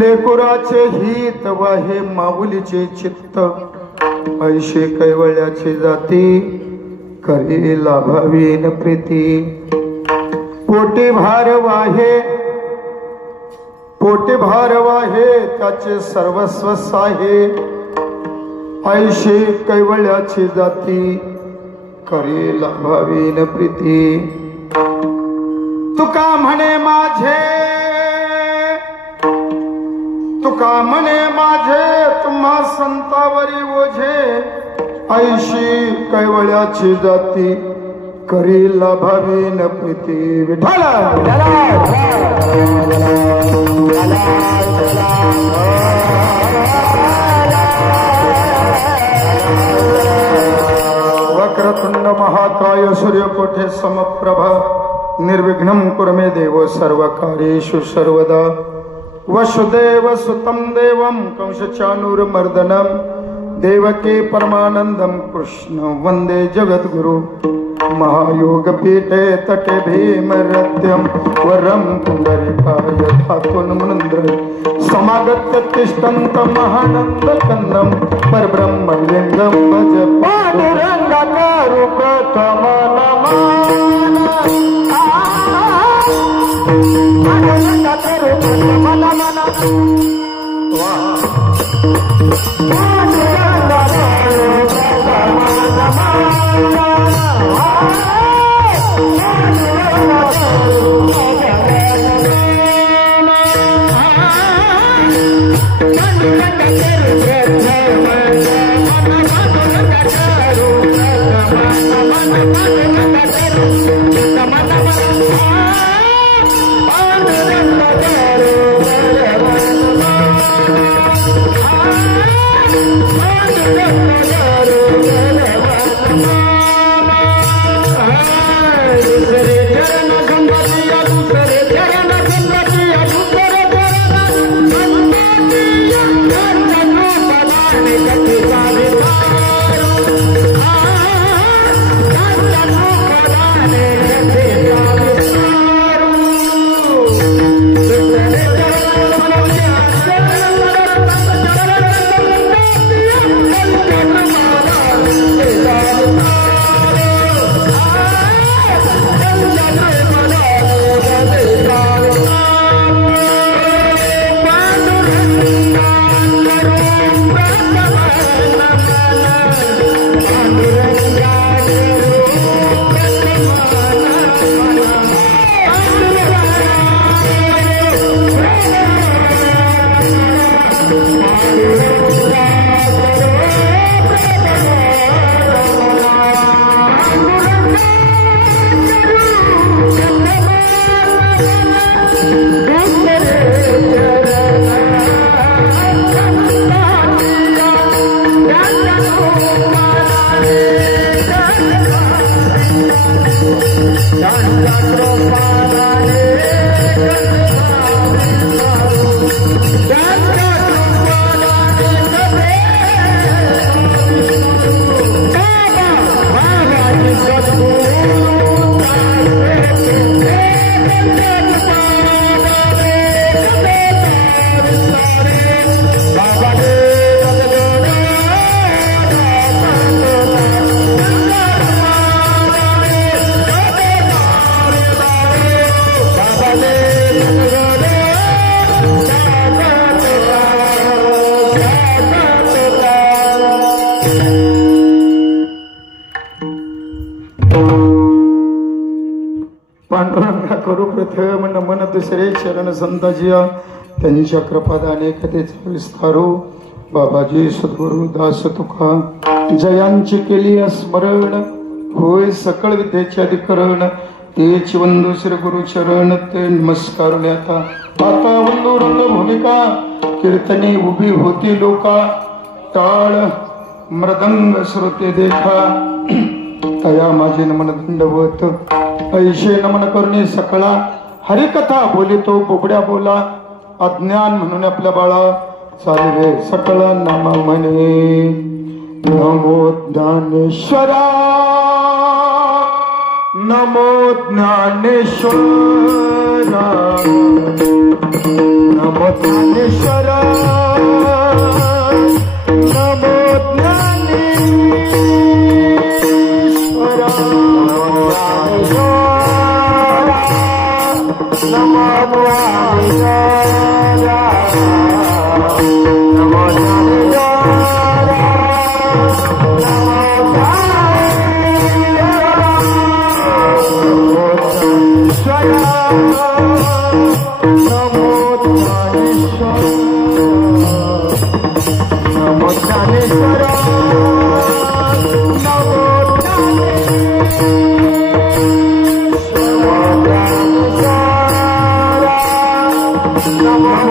लेकुराचे हित वाहे माऊलीचे चित्त ऐशे कैवल्याची जाती करी लाभावीन प्रीती पोटे भार वाहे त्याचे सर्वस्व साहे ऐशे कैवल्याची जाती करी लाभावीन प्रीती तुका म्हणे माझे तुम्हा संतावरी ओझे ऐशी कैवल्याची जाती करी लाभावीन प्रीती विठ्ठल वक्रतुंड महाकाय सूर्यकोटे समप्रभा निर्विघ्नं कुरु मे देव सर्वकार्येषु सर्वदा वसुदेव सुतं देवं कंसचाणूरमर्दनं देवकी परमानंदं कृष्ण वंदे जगद्गुरु महायोगपीठे तटे भीमरत्यं वरं पुंडरीकाय धातुं मुनीन्द्र समागत्य तिष्ठन्त महानन्दकन्दं परब्रह्मलिङ्गं भज पाण्डुरङ्गकारो पांडुरंगा करू प्रथम नमन दुसरे चरण संताजिया त्यांच्या कृपादाने कधीच विस्तारू बाबाजी सद्गुरु दास तुका जयांची केली स्मरण होय सकळ विद्येचे अधिकरण तेच वंदू श्री गुरु चरण ते नमस्कार आता वंदू रंग भूमिका कीर्तने उभी होती लोका टाळ मृदंग श्रोते देखा तया माझे नमन दंडवत ऐशे नमन करणे सकळा हरिकथा बोलितो बोबड्या बोला अज्ञान म्हणून आपल्या बाळा चालवे सकळ नाम म्हणे नमो ज्ञानेश्वरा नमो ज्ञानेश्वरा नमो ज्ञानेश्वरा नमो ज्ञानेश्वरा नमो ज्ञानेश्वरा नमो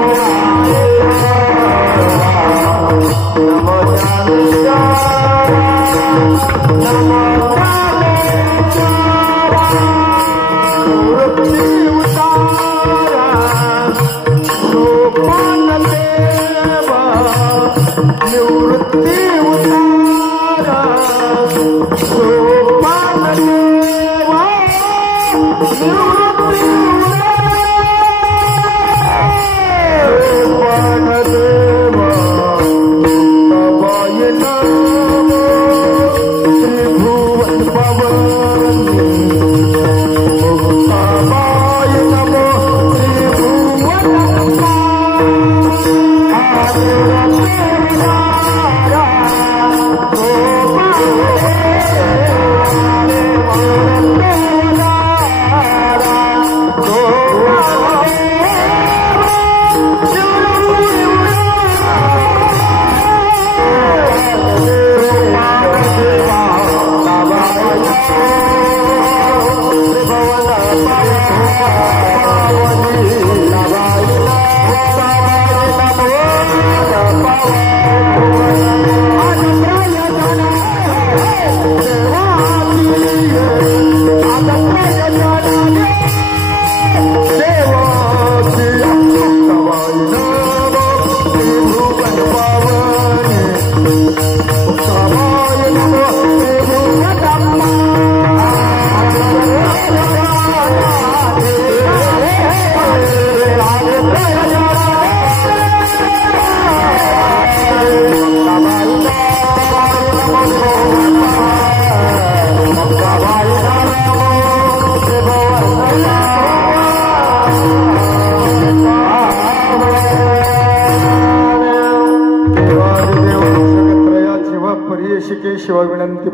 शिवा विनंती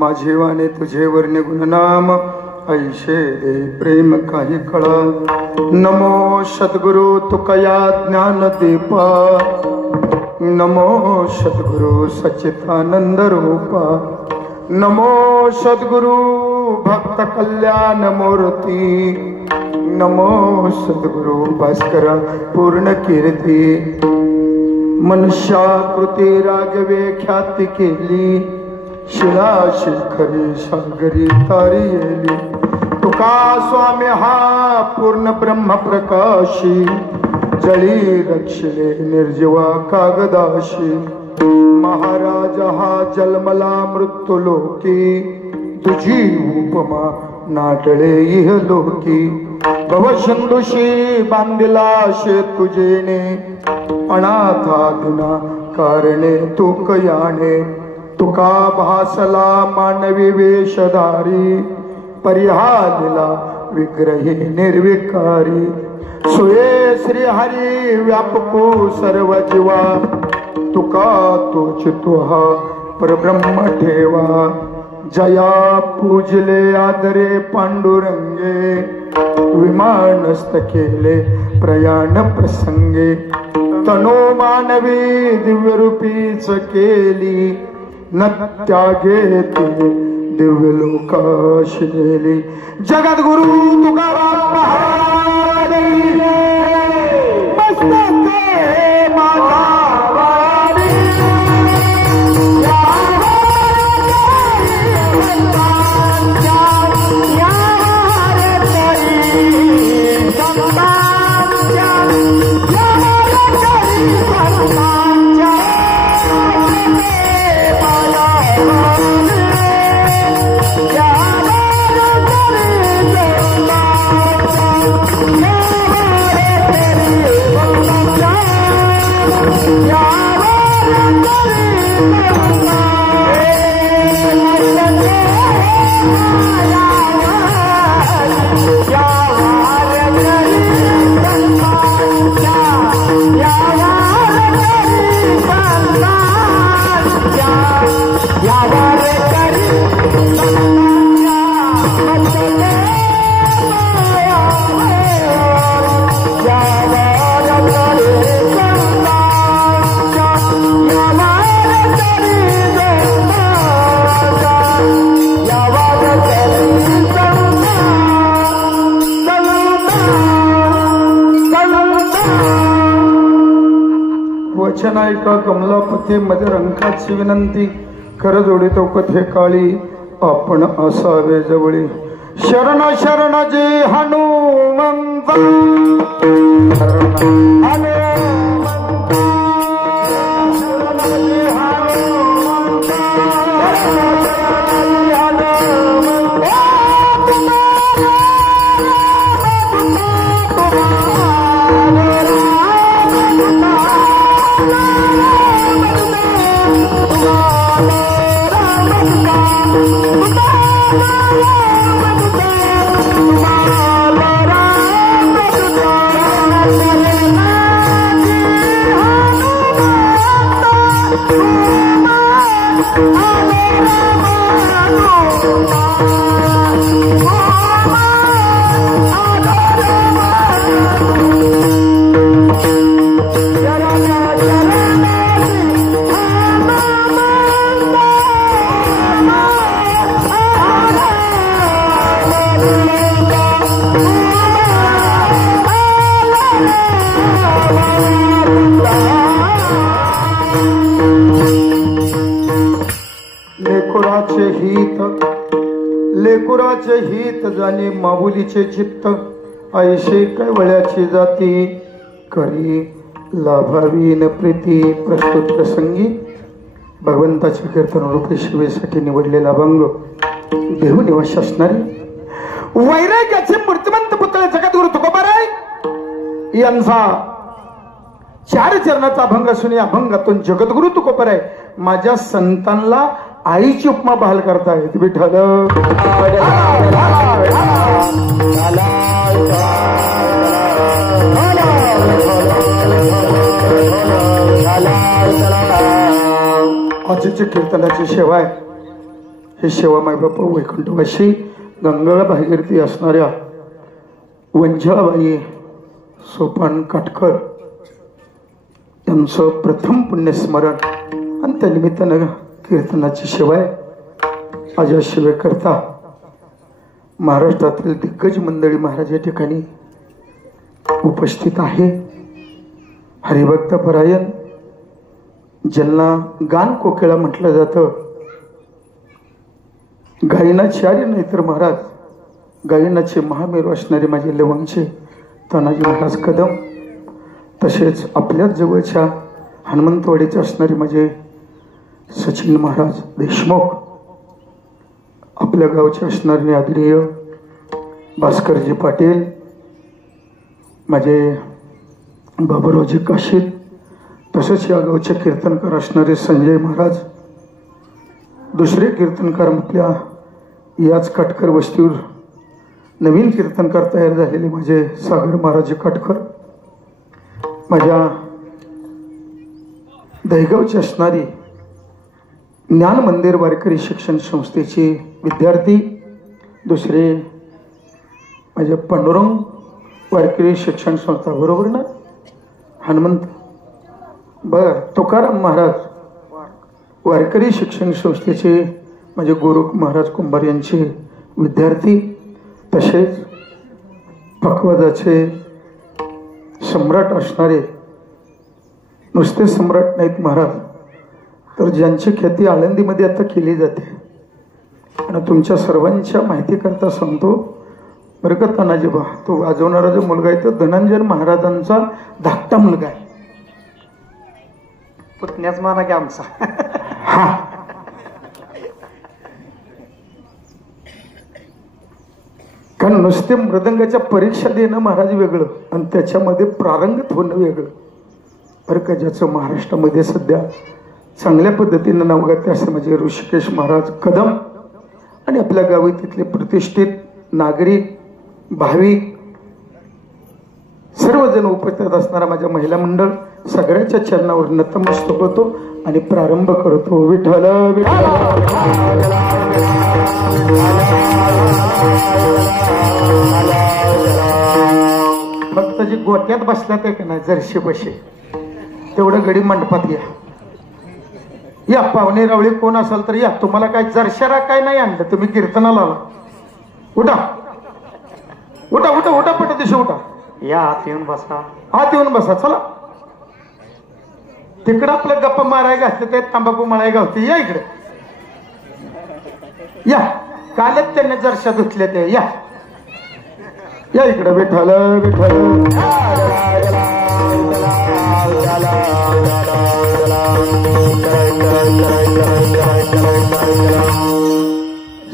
माझी वाणे तुझे वर्ण्य गुणनाम ऐशे दे प्रेम काही कळा नमो सद्गुरु तुकया ज्ञान दीपा नमो सद्गुरु सच्चिदानंद रूपा नमो सद्गुरु भक्त कल्याण मूर्ती नमो सद्गुरु भास्कर पूर्ण कीर्ती मनुष्याकृती रागवे ख्याती केली शिला शिखरी सागरी तारी येली तुका स्वामी हा पूर्ण ब्रह्म प्रकाशी जळी रक्षिले निर्जीवा कागदाशी महाराज हा जन्मला मृत्यू लोकी तुझी उपमा नाटळे इह लोकी भवशंदुशी बांधिला शे तुझेने अनाथादिना कारणे तू कयाने तुका भासला मानवी वेशधारी परिहालिला विग्रही निर्विकारी सुये श्री हरी व्यापको सर्व जीवा तुका तोच तुहा परब्रह्म ठेवा जया पूजले आदरे पांडुरंगे विमानस्थ केले प्रयाण प्रसंगे तनो मानवी दिव्य रूपीच केली न त्यागे ती दिव्य लोकाश नेली जगद्गुरु तुकाराम महाराज मस्तके माझा वचनायका कमलापती मध्ये रंकाची विनंती कर जोडितो कथे काळी आपण असावे जवळी शरण शरण जे हनुमंत लेकुराचे हित जाणे माऊलीचे चित्त ऐशे कैवळ्याची जाती करी लाभावीन प्रीती प्रस्तुत प्रसंगी भगवंताच्या कीर्तन रूपी शिवेसाठी निवडलेला अभंग देहू निवास असणारी वैराग्याचे मूर्तिमंत पुतळे जगद्गुरु तुकोबाराय यांचा 4 चरणाचा अभंग असून या अभंगातून जगद्गुरु तुकोबाराय माझ्या संतांना आईची उपमा बहाल करतायत विठ्ठल आजची कीर्तनाची सेवा आहे ही सेवा मायबापा वैकुंठवासी गंगा भागीरथी असणाऱ्या वंजाबाई सोपान काटकर यांचं प्रथम पुण्यस्मरण आणि त्या निमित्तानं कीर्तनाची सेवा आहे। आज या सेवेकरता महाराष्ट्रातील दिग्गज मंडळी महाराज या ठिकाणी उपस्थित आहे। हरिभक्त परायण ज्यांना गान कोकिळा म्हटलं जातं, गायनाचार्य नाही तर महाराज गायनाचे महामेरू असणारे माझे लवंगचे तानाजी महाराज कदम, तसेच आपल्या जवळच्या हनुमंतवाडीचे असणारे माझे सचिन महाराज देशमुख, आपल्या गावचे असणारे आदरणीय भास्करजी पाटील, माझे बाबुरावजी काशीद, तसेच या गावचे कीर्तनकार असणारे संजय महाराज, दुसरे कीर्तनकार आपल्या याच काटकर वस्तीवर नवीन कीर्तनकार तयार झालेले माझे सागर महाराज काटकर, माझ्या दहीगावची असणारी ज्ञान मंदिर वारकरी शिक्षण संस्थेचे विद्यार्थी, दुसरे माझे पांडुरंग वारकरी शिक्षण संस्था बरोबर ना हनुमंत तुकाराम महाराज वारकरी शिक्षण संस्थेचे माझे गुरु महाराज कुंभार यांचे विद्यार्थी, तसेच पक्वादाचे सम्राट असणारे नुसते सम्राट नाहीत महाराज, तर ज्यांची ख्याती आळंदीमध्ये आता केली जाते आणि तुमच्या सर्वांच्या माहिती करता सांगतो बरं का तानाजी बा, तो वाजवणारा जो मुलगा आहे तो धनंजय महाराजांचा धाकटा मुलगा आहे, पुतण्याच माना की आमचा हा कारण नुसते मृदंगाच्या परीक्षा देणं महाराज वेगळं आणि त्याच्यामध्ये प्रारंगित होणं वेगळं बरं का। ज्याचं महाराष्ट्रामध्ये सध्या चांगल्या पद्धतीनं नावगाते असं म्हणजे ऋषिकेश महाराज कदम आणि आपल्या गावी तिथले प्रतिष्ठित नागरिक भाविक सर्वजण उपस्थित असणारा माझ्या महिला मंडळ सगळ्याच्या चरणावर नतमस्तक होतो आणि प्रारंभ करतो. विठ्ठल विठ्ठल फक्त जी गोट्यात बसला ते का नाही जरशी बसे तेवढं गडी मंडपात या पाहुणे रावळी कोण असाल तर या. तुम्हाला काय जरशारा काय नाही आणलं, तुम्ही कीर्तनाला आला. उठा उठा उठा उठा पट दिशे उठा. या आत येऊन बसा. आत येऊन बसा. चला तिकडं आपलं गप्पा माराय घातलं ते तंबाखू मळाय गावते. या इकडे या. कालच त्यांनी जरशा धुतले ते. या या इकडे. विठ्ठल विठ्ठल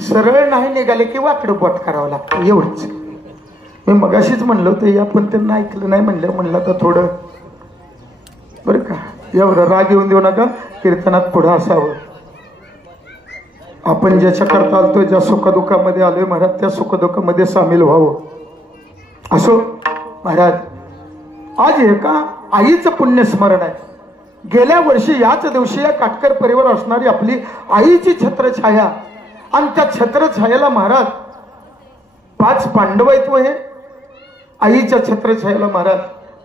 सरळ नाही निघाले की वाकडं बोट करावं लागतं एवढंच. मी मगाशीच म्हणलं होतं या पण त्यांना ऐकलं नाही. म्हणलं तर थोडं बरं का एवढं राग येऊन देऊ नका. कीर्तनात पुढं असावं. आपण ज्याच्या करता आलतोय ज्या सुखदुःखामध्ये आलोय महाराज त्या सुखदुःखामध्ये सामील व्हावं. असो महाराज आज हे का आईचं पुण्यस्मरण आहे. गेल्या वर्षी याच दिवशी या काटकर परिवार असणारी आपली आईची छत्रछाया आणि त्या छत्रछायाला महाराज 5 पांडव आहेत. हे आईच्या छत्रछायाला महाराज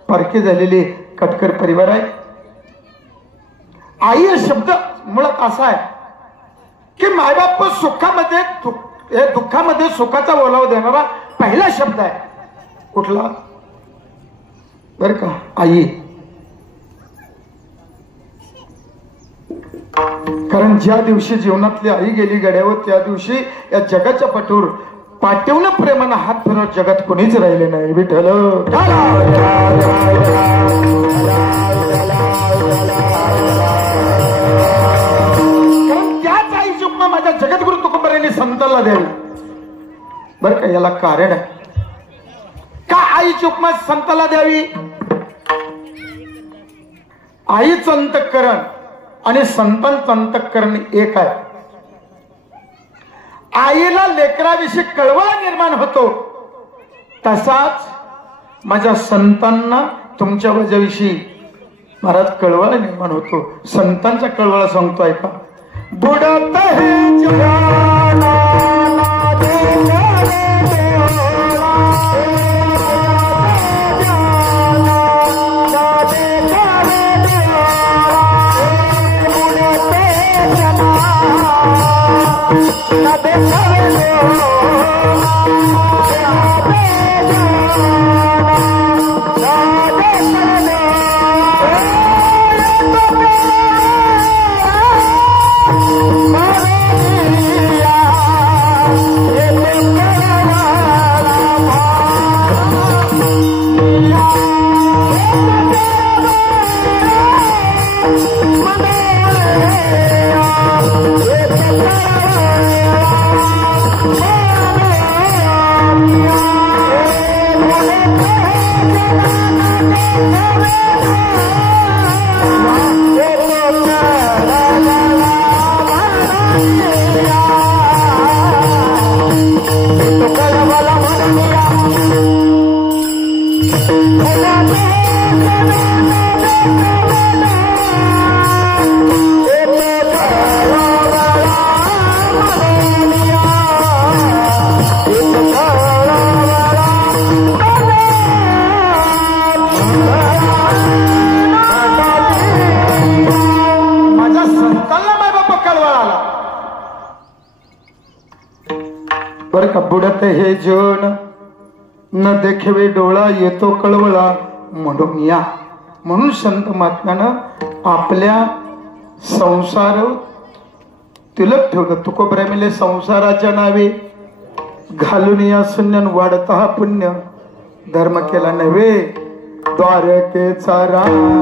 पारखी झालेली काटकर परिवार आहे. आई हा शब्द मुळात असा आहे की मायबाप सुखामध्ये दुःखामध्ये सुखाचा ओलावा देणारा पहिला शब्द आहे. कुठला बर का आई. कारण ज्या दिवशी जीवनातली आई गेली गड्यावर त्या दिवशी या जगाच्या पाठीवर पाठवणं प्रेमानं हात फिरवत जगात कोणीच राहिले नाही. विठ्ठल कारण त्याच आईची उपमा माझ्या जगद्गुरु तुकोबारायांनी संतांना द्यावी. बर का याला कारण आहे. का आईची उपमा संताला द्यावी. आईचं अंतःकरण आणि संतांचं अंतःकरण एक आहे. आईला लेकराविषयी कळवळा निर्माण होतो तसाच माझ्या संतांना तुमच्या माझ्याविषयी महाराज कळवळा निर्माण होतो. संतांचा कळवळा सांगतोय का. बुडत हे जगाला बर का. बुडत हे जन न देखेवे डोळा येतो कळवळा म्हणून या. म्हणून संत महात्म्यानं आपल्या संसार तिलक ठेवलं. तुकोबरामिले संसाराच्या नावे घालून या शून्य वाढता हा पुण्य धर्म केला नव्हे द्वारकेचा राम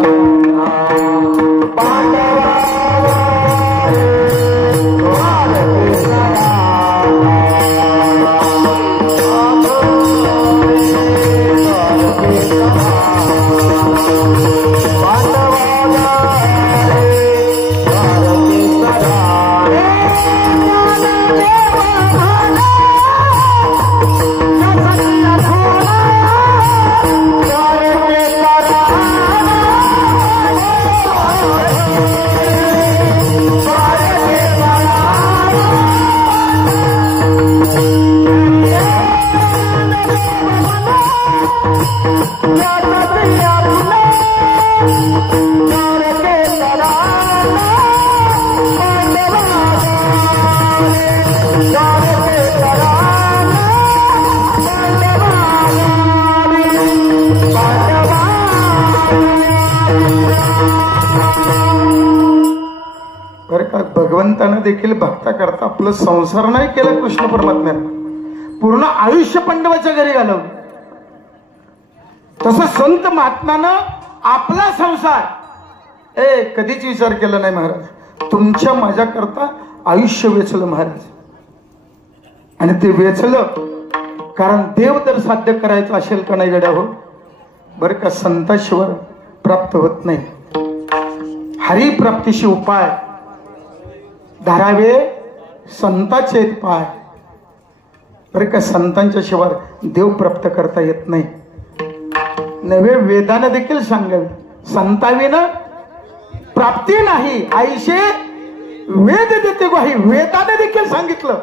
भगवंतानं देखील भक्ता करता आपलं संसार नाही केला कृष्ण परमात्म्यानं, पूर्ण आयुष्य पांडवाच्या घरी घालवलं. तसं संत महात्म्यानं आपला संसार कधीच विचार केला नाही महाराज. तुमच्या माझ्या करता आयुष्य वेचलं महाराज. आणि ते वेचलं कारण देव जर साध्य करायचं असेल का नाही गड्या हो, बरं का, संताशिवाय प्राप्त होत नाही. हरिप्राप्तीशी उपाय धारावे संताचे पाय. बरं का, संतांच्या शिवाय देव प्राप्त करता येत नाही. नवे वेदानं देखील सांगावे, संताविना प्राप्ती नाही आईशे वेद देते ग्वाही. वेदाने देखील सांगितलं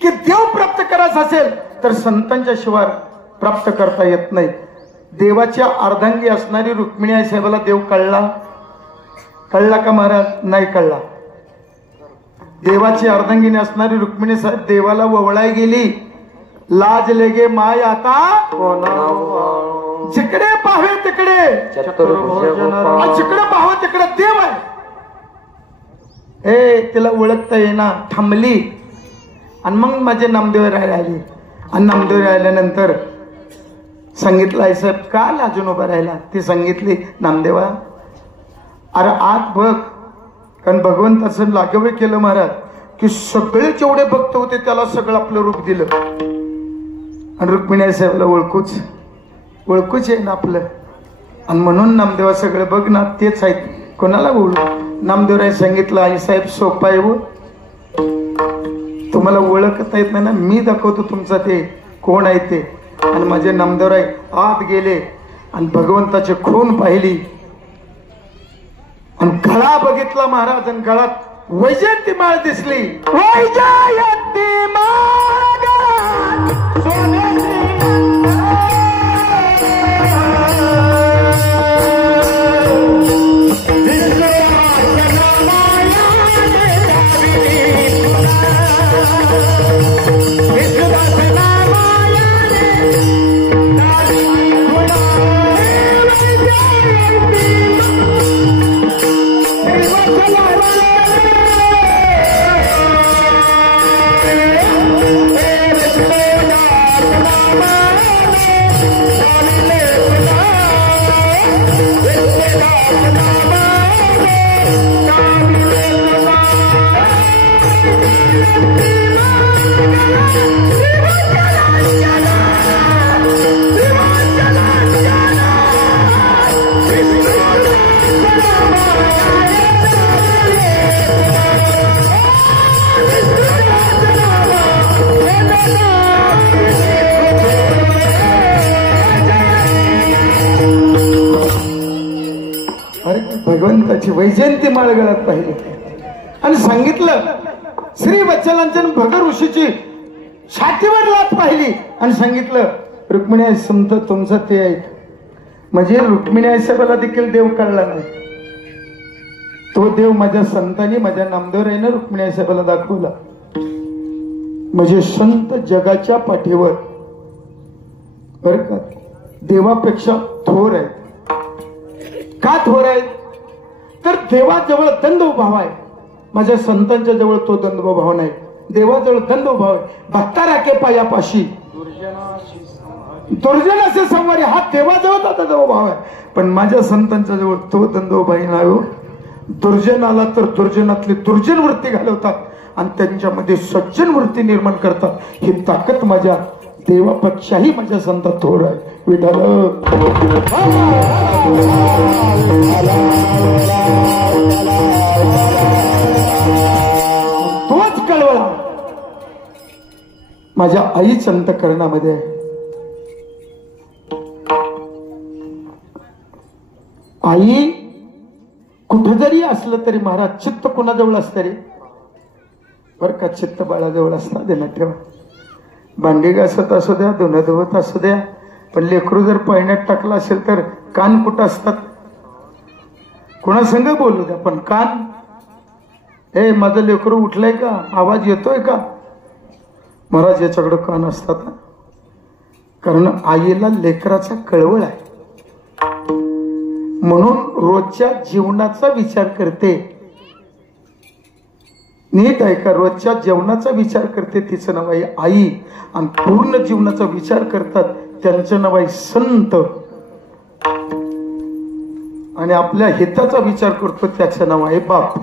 की देव प्राप्त करायचं असेल तर संतांच्या शिवाय प्राप्त करता येत नाही. देवाच्या अर्धांगी असणारी रुक्मिणी आई साहेबाला देव कळला का महाराज? नाही कळला. देवाची अर्धांगिनी असणारी रुक्मिणी साहेब देवाला ववळाय गेली. लाज लेगे माय आता जिकडे पाहावे तिकडे, जिकडे पाहावे तिकडे देव आहे. तिला ओळखता येईना, थांबली. आणि मग माझे नामदेव राहायला आली. आणि नामदेव राहिल्यानंतर सांगितलं आई साहेब का लाजून उभा राहिला? ती सांगितली, नामदेवा अरे आत बघ. कारण भगवंताचं लागवे केलं महाराज की सगळे जेवढे भक्त होते त्याला सगळं आपलं रूप दिलं. आणि रुक्मिणी आई साहेबला ओळखूच आहे ना आपलं. आणि म्हणून नामदेवा सगळे बघ ना तेच आहेत, कोणाला बोलू? नामदेवराय सांगितलं, आई साहेब सोपा आहे हो, तुम्हाला ओळखता येत नाही ना, मी दाखवतो तुमचं ते कोण आहे ते. आणि माझे नामदेवराय आत गेले आणि भगवंताची खून पाहिली आणि गळा बघितला महाराज. आणि गळात वैजयंती माळ दिसली. वैजयंती माळ भगवंताची वैजयंती माळ गळ्यात पाहिली. आणि सांगितलं श्री वत्सलांचन भगर ऋषीची छातीवर लाथ पाहिली. आणि सांगितलं रुक्मिणी आई समत तुमचं ते आहेत. म्हणजे रुक्मिणी आई साहेबाला देखील देव कळला नाही. तो देव माझ्या संतांनी माझ्या नामदेवरायनं रुक्मिणी आई साहेबाला दाखवला. म्हणजे संत जगाच्या पाठीवर बरं का देवापेक्षा थोर आहे. का थोर आहे? तर देवाजवळ दंडभाव आहे, माझ्या संतांच्या जवळ तो दंडभाव नाही. देवाजवळ दंडभाव आहे. भक्ता राखे पायापाशी दुर्जनाचे संवारी, हा देवाजवळ दंडभाव आहे. पण माझ्या संतांच्या जवळ तो दंडभाव नाही. दुर्जनाला तर दुर्जनातली दुर्जन वृत्ती घालवतात आणि त्यांच्यामध्ये सज्जन वृत्ती निर्माण करतात. ही ताकद माझ्या देवापेक्षाही माझ्या संतात थोर आहे. विठाल तोच कळवळा माझ्या आईच अंतःकरणामध्ये आहे. आई कुठं जरी असलं तरी महाराज चित्त कुणाजवळ असतं रे? बर का, चित्त बाळाजवळ असता देण्यात ठेवा. भांडी घासत असू द्या, धुणं धुवत असू द्या, पण लेकरू जर पाण्यात टाकलं असेल तर कान कुठं असतात? कोणा संग बोलू द्या पण कान, माझं लेकरू उठलंय का, आवाज येतोय का, महाराज याच्याकडे कान असतात. कारण आईला लेकराचा कळवळ आहे. म्हणून रोजच्या जीवनाचा विचार करते. नीट ऐका, रोजच्या जेवणाचा विचार करते तिचं नाव आहे आई, आणि पूर्ण जीवनाचा विचार करतात त्यांचं नाव आहे संत, आणि आपल्या हिताचा विचार करतो त्याचं नाव आहे बाप.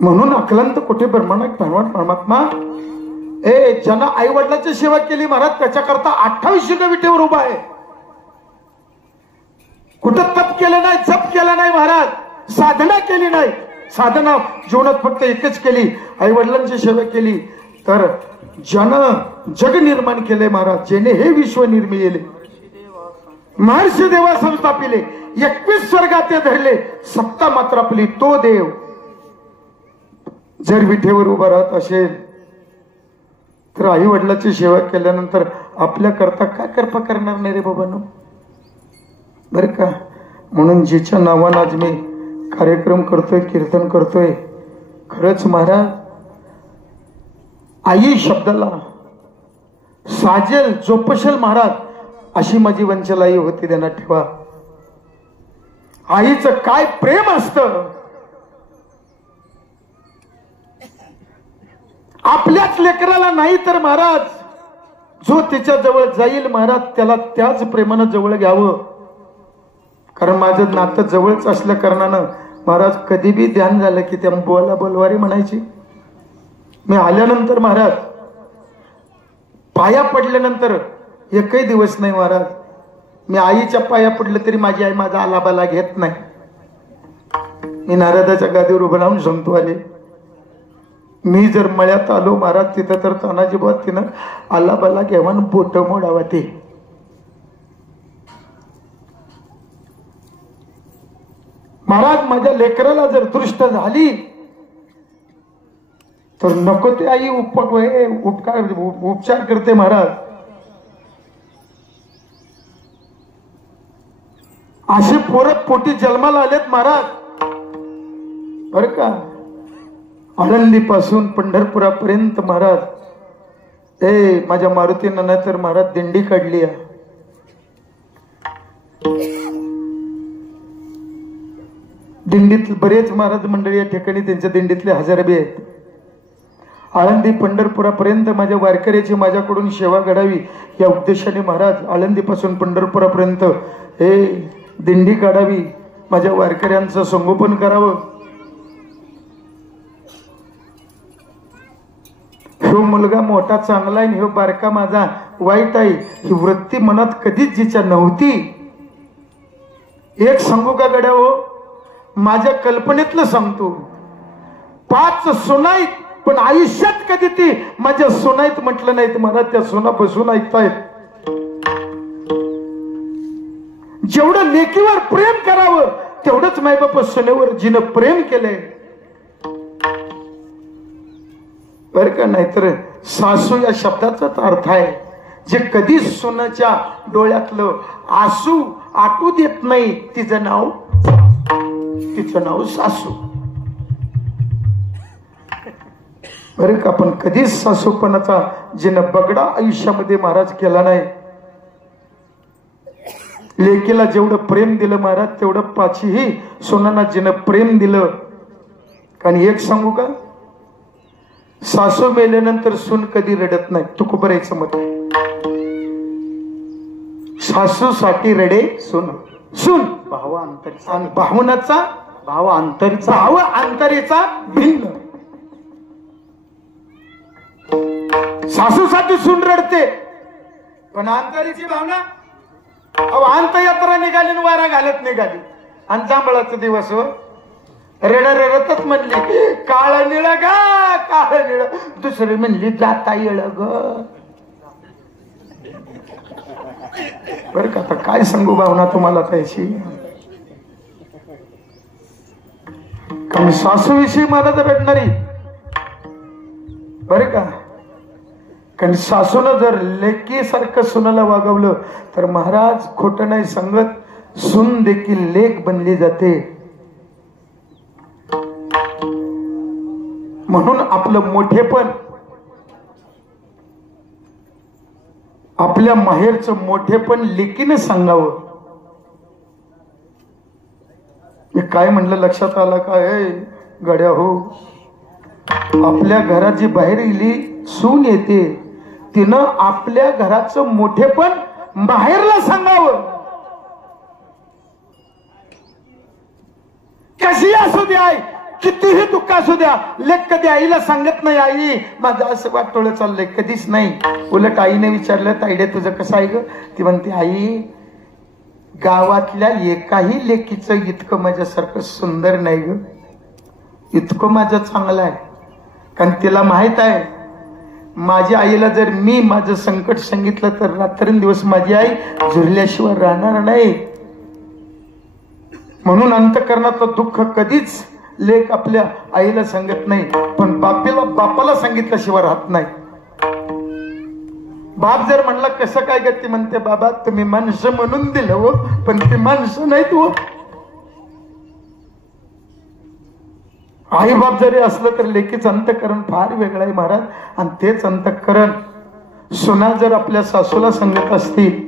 म्हणून अक्लांत कोठे ब्रह्मांड भगवान परमात्मा ज्यानं आई वडिलांची सेवा केली महाराज त्याच्याकरता 28 विटेवर उभा आहे. कुठं तप केलं नाही, जप केला नाही महाराज, साधना केली नाही. साधना जीवनात फक्त एकच केली, आई वडिलांची सेवा केली. तर ज्यानं जग निर्माण केले महाराज, ज्याने हे विश्व निर्मिले, महर्षी देवा संस्थापिले, 21 स्वर्गात ते धरले, सत्ता मात्र आपली तो देव जर विठेवर उभा राहत असेल तर आई वडिलांची सेवा केल्यानंतर आपल्या करता काय कृपा करणार नाही रे बाबांनो, बर का. म्हणून जिच्या नावानं आज मी कार्यक्रम करतोय, कीर्तन करतोय, खरंच महाराज आई शब्दाला साजेल जोपशेल महाराज अशी माझी वंचलाई होती. त्यांना ठेवा, आईचं काय प्रेम असतं. आपल्याच लेकराला नाही तर महाराज जो तिच्या जवळ जाईल महाराज त्याला त्याच प्रेमानं जवळ घ्यावं. कारण माझं नातं जवळच असल्या कारणानं महाराज कधी बी ध्यान झालं की त्या बोला बोलवारी म्हणायची. मी आल्यानंतर महाराज पाया पडल्यानंतर एकही दिवस नाही महाराज मी आईच्या पाया पडलं तरी माझी आई माझा आलाबाला घेत नाही. मी नारदाच्या गादीवर उभं राहून सांगतो आले, मी जर मळ्यात आलो महाराज तिथं तर तानाजी बाबा तिनं आलाबाला घेऊन बोट मोडावा. ते महाराज माझ्या लेकराला जर दृष्ट झाली तर नको ते आई उपचार करते महाराज. असे पोरं पोटी जन्माला आलेत महाराज, बर का. आळंदी पासून पंढरपुरापर्यंत महाराज माझ्या मारुतीनं नाही तर महाराज दिंडी काढली आहे. दिंडीत बरेच महाराज मंडळी या ठिकाणी त्यांच्या दिंडीतले हजार बी आहेत. आळंदी पंढरपुरापर्यंत माझ्या वारकऱ्याची माझ्याकडून सेवा घडावी या उद्देशाने महाराज आळंदी पासून पंढरपुरापर्यंत दिंडी काढावी, माझ्या वारकऱ्यांचं संगोपन करावं. ह्यो मुलगा मोठा चांगला आहे, ह्यो बारका माझा वाईट आहे, ही वृत्ती मनात कधीच जिच्या नव्हती. एक सांगू का गड्या हो, माझ्या कल्पनेतलं सांगतो. 5 सुनाईत, पण आयुष्यात कधी ती माझ्या सुनाईत म्हटलं नाही. मला त्या सुना बसून ऐकतायत. जेवढं लेकीवर प्रेम करावं तेवढंच मायबाप सुनेवर जिनं प्रेम केलंय, बर का. नाहीतर सासू या शब्दाचाच अर्थ आहे जे कधी सुनाच्या डोळ्यातलं आसू आटू देत नाही, तिचं नाव सासू, बर का. पण कधीच सासूपणाचा जिनं बगडा आयुष्यामध्ये महाराज केला नाही. लेकीला जेवढं प्रेम दिलं महाराज तेवढं पाचीही सोनांना जिनं प्रेम दिलं. कारण एक सांगू का, सासू मेल्यानंतर सून कधी रडत नाही. तुकोबरायचं मत आहे, सासूसाठी रडे सून भाव अंतरीचा, आणि भावनाचा भाव अंतरीचा भिन्न. सासूसाठी सून रडते पण अंतरीची भावना, अंतयात्रा निघाली वारा घालत निघाली. आणि जांभळाचा दिवस रडतच म्हणली काळ निळ गा काळ निळ, दुसरी म्हणली जाता येळ ग. बर का. आता काय सांगू भावना तुम्हाला त्याची. कारण सासूविषयी मला तर रडणारी, बर का. कारण सासूनं जर लेकी सारखं सुनाला वागवलं तर महाराज खोटं नाही सांगत, सून देखील लेक बनली जाते. म्हणून आपलं मोठेपण, आपल्या माहेरचं मोठेपण लेकीने सांगावं. मी काय म्हणलं लक्षात आलं काय गड्या हो, आपल्या घरात जी बाहेर गेली सून येते तिनं आपल्या घराचं मोठेपण बाहेरला सांगावं. कशी असू द्या आई, कितीही दुःख असू द्या, लेक कधी आईला सांगत नाही आई माझं असं वाटोळं चाललंय, कधीच नाही. उलट आईने विचारलं ताईडे तुझं कसं आहे ग, ती म्हणते आई गावातल्या एकाही लेकीचं इतकं माझ्यासारखं सुंदर नाही ग, इतकं माझं चांगलं आहे. कारण तिला माहित आहे माझ्या आईला जर मी माझं संकट सांगितलं तर रात्रंदिवस माझी आई झुरल्याशिवाय राहणार नाही. म्हणून अंतःकरणातलं दुःख कधीच लेक आपल्या आईला सांगत नाही, पण बापाला सांगितल्याशिवाय राहत नाही. बाप जर म्हणला कसं काय गती म्हणते बाबा तुम्ही माणसं म्हणून दिलं हो, पण ते माणसं नाहीत हो. आई बाप जरी असलं तर लेकीचं अंतःकरण फार वेगळं आहे महाराज. आणि तेच अंतःकरण सुना जर आपल्या सासूला सांगत असतील,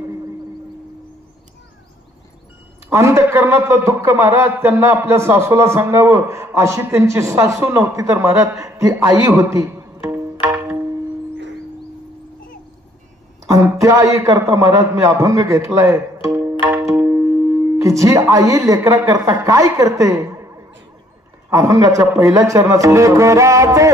अंतःकरणातलं दुःख महाराज त्यांना आपल्या सासूला सांगावं. अशी त्यांची सासू नव्हती तर महाराज ती आई होती. आणि त्या आई करता महाराज मी अभंग घेतलाय की जी आई लेकरा करता काय करते. अभंगाच्या पहिल्या चरणात लेकराचे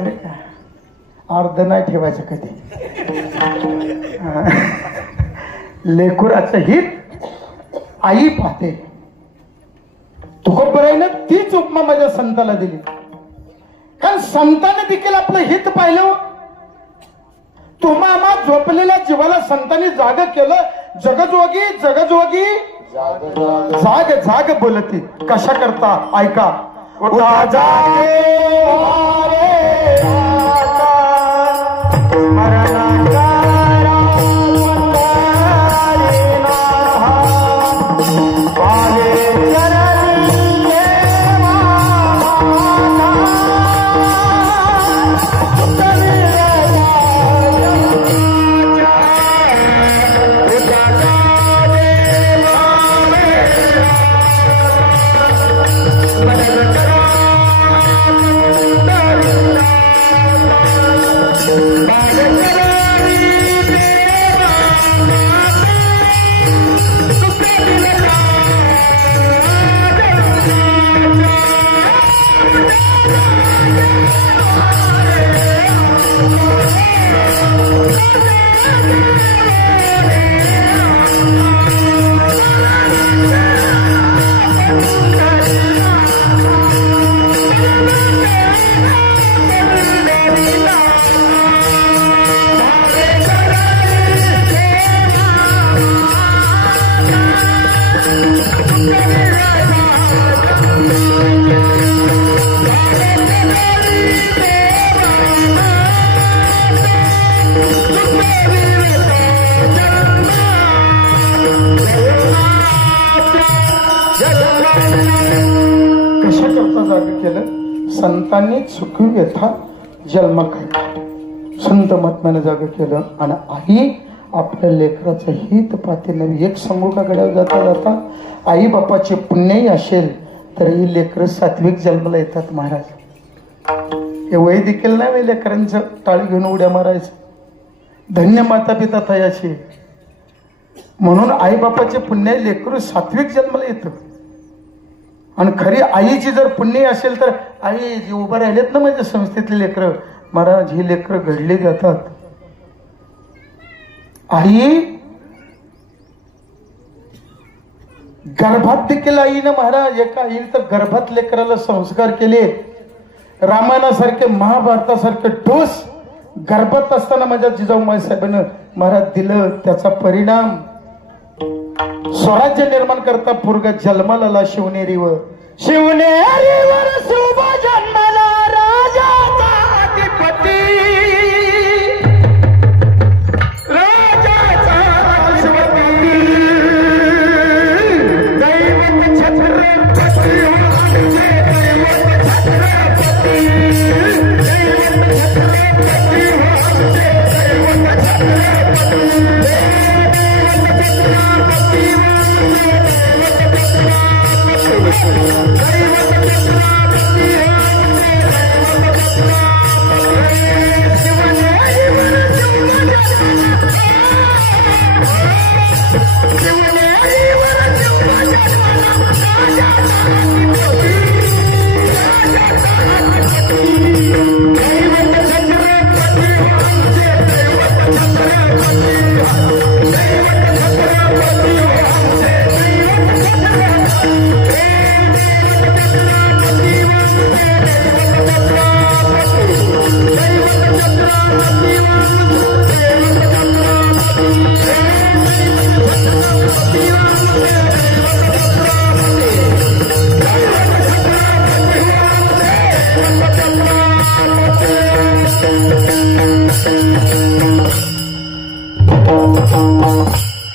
अरे का अर्ध नाही ठेवायचं कधी. लेकराचं हित आई पाहते. तुकोबराईनं तीच उपमा माझ्या संताला दिली. कारण संताने देखील आपलं हित पाहिलं. तुम्हा झोपलेल्या जीवाला संतांनी जाग केलं. जगजोगी जगजोगी जाग जाग बोलती. कशा करता ऐका. उठा जागे संतांनी सुखी व्यथा जन्म काढला. संत महात्म्याने जाग केलं. आणि आई आपल्या लेकराचं हित पाहते नवी. एक सांगू का गड्या जाता जाता आई बापाचे पुण्यही असेल तर ही लेकरं सात्विक जन्माला येतात महाराज. हे वय देखील नाही लेकरांचं टाळी घेऊन उड्या मारायचं. धन्य माता पिता थयाची. म्हणून आई बापाचे पुण्य लेकरू सात्विक जन्माला येतं. आणि खरी आईची जर पुण्य असेल तर आई जी उभं राहिलेत ना माझ्या संस्थेतले लेकरं महाराज ही लेकरं घडली जातात. आई गर्भात देखील आईनं महाराज एका आईने तर गर्भात लेकराला संस्कार केले. रामायणासारखे महाभारतासारखे डोस गर्भात असताना माझ्या जिजाऊ साहेबांना महाराज दिलं. त्याचा परिणाम स्वराज्य निर्माण करता पूर्ग जन्माला शिवनेरीवर शिवनेरीवर शुभ जन्माला राजाचा अधिपती राजाचा शिवपती दैवत छत्रपती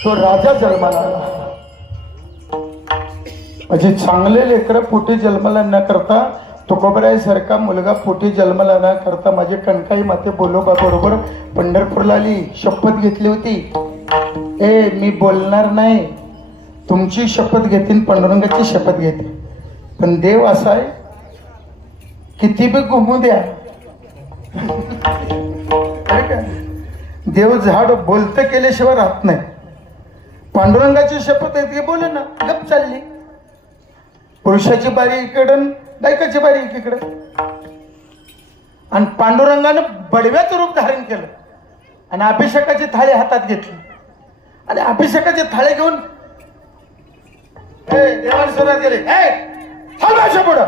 तो राजा जन्माला आला. म्हणजे चांगले लेकर पोटी जन्माला न करता तुकोबराय सारखा मुलगा पोटी जन्माला न करता माझे कणकाई माते बोलोबा बरोबर पंढरपूरला आली. शपथ घेतली होती. मी बोलणार नाही, तुमची शपथ घेतील, पांडुरंगाची शपथ घेते. पण देव असा आहे किती बी घुमू द्या. देव झाड बोलतं केल्याशिवाय राहत नाही. पांडुरंगाची शपथ आहे ती बोले ना गप चालली. पुरुषाची बारी इकडं बायकाची बारी इकडं. आणि पांडुरंगानं बडव्याचं रूप धारण केलं आणि अभिषेकाची थाळी हातात घेतली आणि अभिषेकाची थाळी घेऊन देवाला सुरुवात केली. थांबायच्या पुढं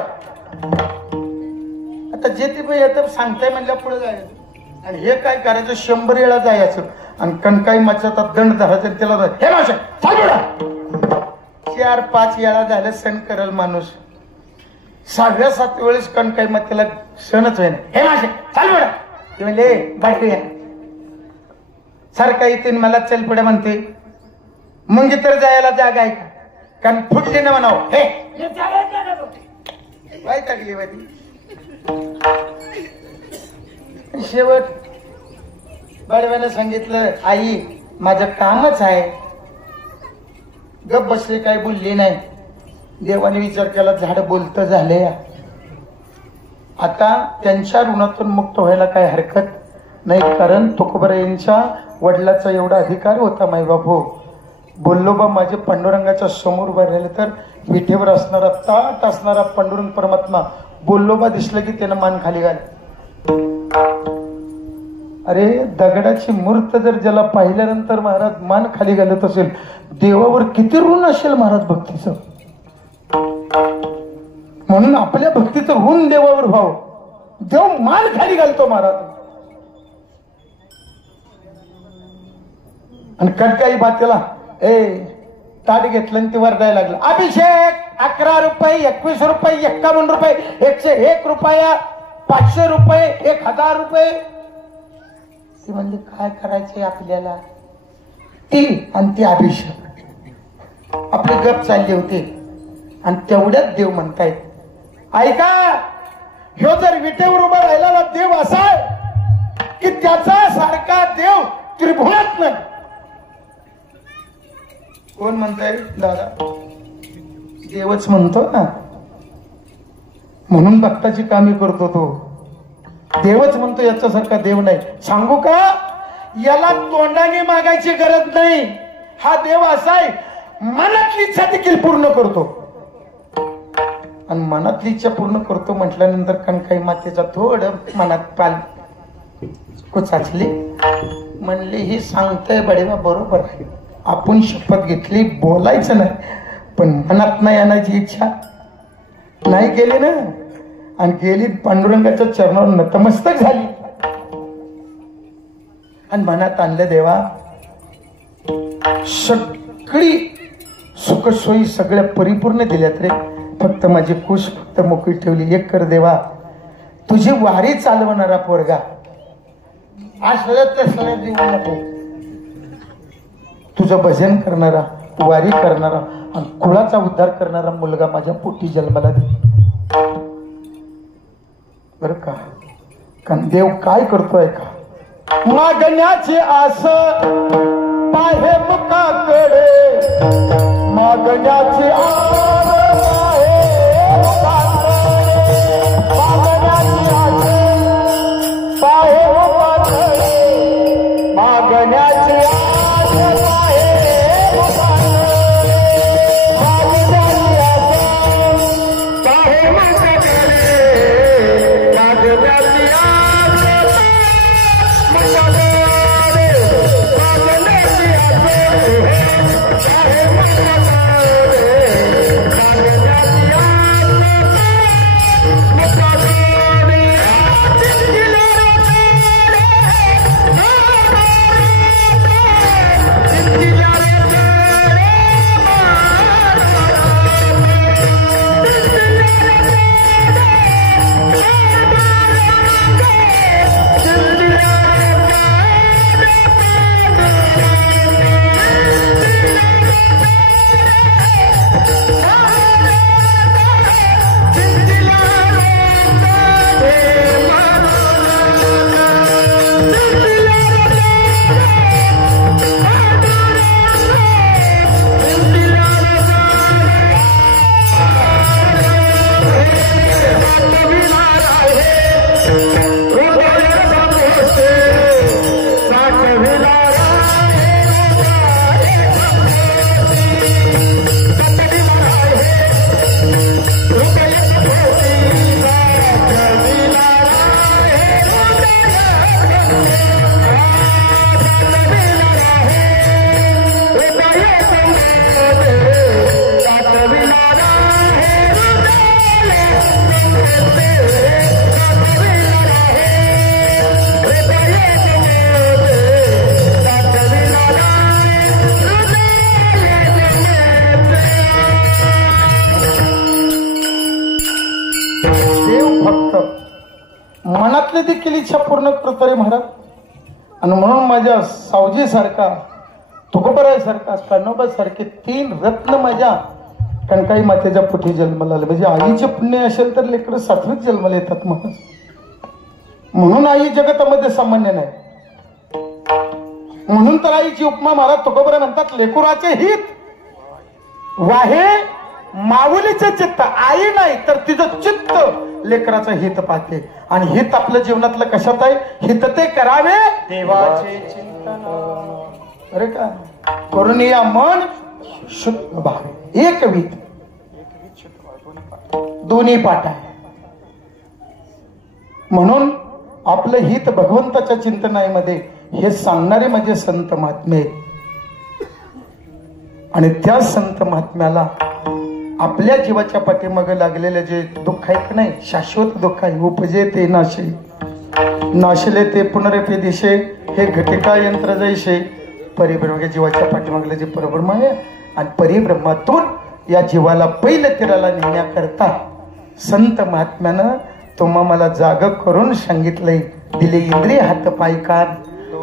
आता जे ते येतं सांगताय म्हणल्या पुढे जायचं आणि हे काय करायचं 100 वेळा जायचं आणि कणकाई मच्छाचा दंड धरायचं त्याला हे माशा चाल पुढं. 4-5 वेळा झालं सण करल माणूस. 6व्या-7 वेळेस कणकाई मच्छाला सणच होईना. हे माशे चाल पुढं. ते म्हणले बाहेर या सारखा येते मला चल पुढे म्हणते. मग तर जायला जागा आहे का कारण फुटले ना म्हणाव. हे टाकली बाई शेवट बडव्यानं सांगितलं आई माझं कामच आहे. गप बसले काय बोलली नाही. देवाने विचार केला झाड बोलतं झाले आता त्यांच्या ऋणातून मुक्त व्हायला काय हरकत नाही कारण तुकोबारायांच्या वडिलाचा एवढा अधिकार होता. माई बापू बोललो बा माझे पांडुरंगाच्या समोर उभा राहिले तर विठेवर असणारा ताट असणारा पांडुरंग परमात्मा बोललो बा दिसलं की त्यानं मान खाली घाल. अरे दगडाची मूर्त जर ज्याला पाहिल्यानंतर महाराज मान खाली घालत असेल देवावर किती ऋण असेल महाराज भक्तीचं. म्हणून आपल्या भक्तीचं ऋण देवावर व्हावं. देव मान खाली घालतो महाराज. आणि कटकाई बातेला ताट घेतलं आणि ती वरडायला लागलं. अभिषेक 11 रुपये 21 रुपये 51 रुपये 101 रुपया 500 रुपये 1000 रुपये. ती म्हणली काय करायचे आपल्याला. ती आणि ती अभिषेक आपले गप चालले होते आणि तेवढ्यात देव म्हणतायत ऐका ह्यो जर विटेवर उभा राहिलेला देव असा की त्याचा सारखा देव त्रिभुवनात नाही. कोण म्हणताय दादा देवच म्हणतो ना म्हणून भक्ताची कामे करतो तो. देवच म्हणतो याच्यासारखा देव नाही. सांगू का याला तोंडाने मागायची गरज नाही. हा देव असा आहे मनातली इच्छा देखील पूर्ण करतो आणि मनातली इच्छा पूर्ण करतो म्हटल्यानंतर कणकाई मातेचा थोडं मनात पाल कुचाचली. म्हणले ही सांगतोय बडेवा बरोबर आहे. आपण शपथ घेतली बोलायचं नाही पण मनात नाही आणायची इच्छा नाही गेली ना आणि गेली पांडुरंगाच्या चरणावर नतमस्तक झाली आणि मनात आणलं देवा सगळी सुखसोयी सगळ्या परिपूर्ण दिल्यात रे फक्त माझी कुश फक्त मोकळी ठेवली. एक कर देवा तुझी वारी चालवणारा पोरगा असलं तसलं देऊ नको. तुझं भजन करणारा वारी करणारा आणि कुळाचा उद्धार करणारा मुलगा माझ्या पोटी जन्माला दे. बर का कारण देव काय करतोय का मागण्याची आस पाहे मुखाकडे मागण्याची आस पाहे मुखाकडे मागण्याची केलेली इच्छा पूर्ण करतो रे महाराज. आणि म्हणून माझ्या सावजी सारखा, तुकोबराय सारखा, कन्नोबा सारखे 3 रत्न माझ्या कणकाई मातेच्या पोटी जन्माला आले. म्हणजे आईचे पुण्य असेल तर लेकरं सातवीत जन्माला येतात महाराज. म्हणून आई जगतामध्ये सामान्य नाही. म्हणून तर आईची उपमा महाराज तुकोबराय म्हणतात, लेकुराचे हित वाहे माऊलीचे चित्त. आई नाही तर तिचं चित्त लेकराचं हित पाहते. आणि हित आपल्या जीवनातलं कशात आहे? हित ते करावे देवाचे चिंतन. अरे का करून या मन शुद्ध भावे. एक वित दोन्ही पाठ आहे. म्हणून आपलं हित भगवंताच्या चिंतनामध्ये हे सांगणारे माझे संत महात्मे. आणि त्या संत महात्म्याला आपल्या जीवाच्या पाठीमागे लागलेले जे दुःख आहे की नाही, शाश्वत दुःख आहे. उपजे ते नाशे, नाशले ते पुनरपी दिशे, हे घटिका यंत्र जैसे. परिब्रह्म जीवाच्या पाठीमागले जे परब्रह्म आहे आणि परिब्रह्मातून या जीवाला पहिल्या तीराला नेण्याकरता संत महात्म्यानं तुम्हा मला जाग करून सांगितलंय. दिले इंद्रिय हात पाय कान,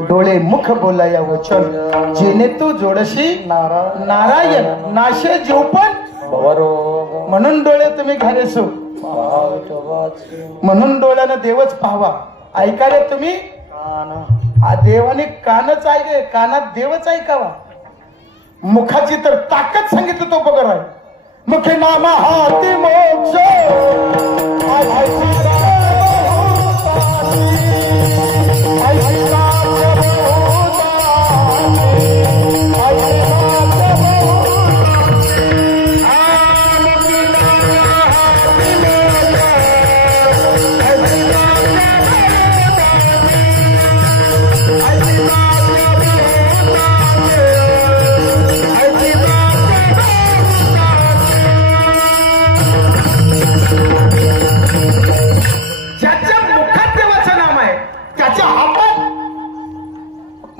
डोळे मुख बोलाया वचन, जेणे तू जोडशी नारायण नाशे जीवपण. म्हणून डोळे तुम्ही घालेसो, म्हणून डोळ्यानं देवच पाहावा. ऐकायला तुम्ही देवाने कानच ऐके, कानात देवच ऐकावा. मुखाची तर ताकद सांगितलं तो बगर आहे. मुखे नामा हाती मोक्ष,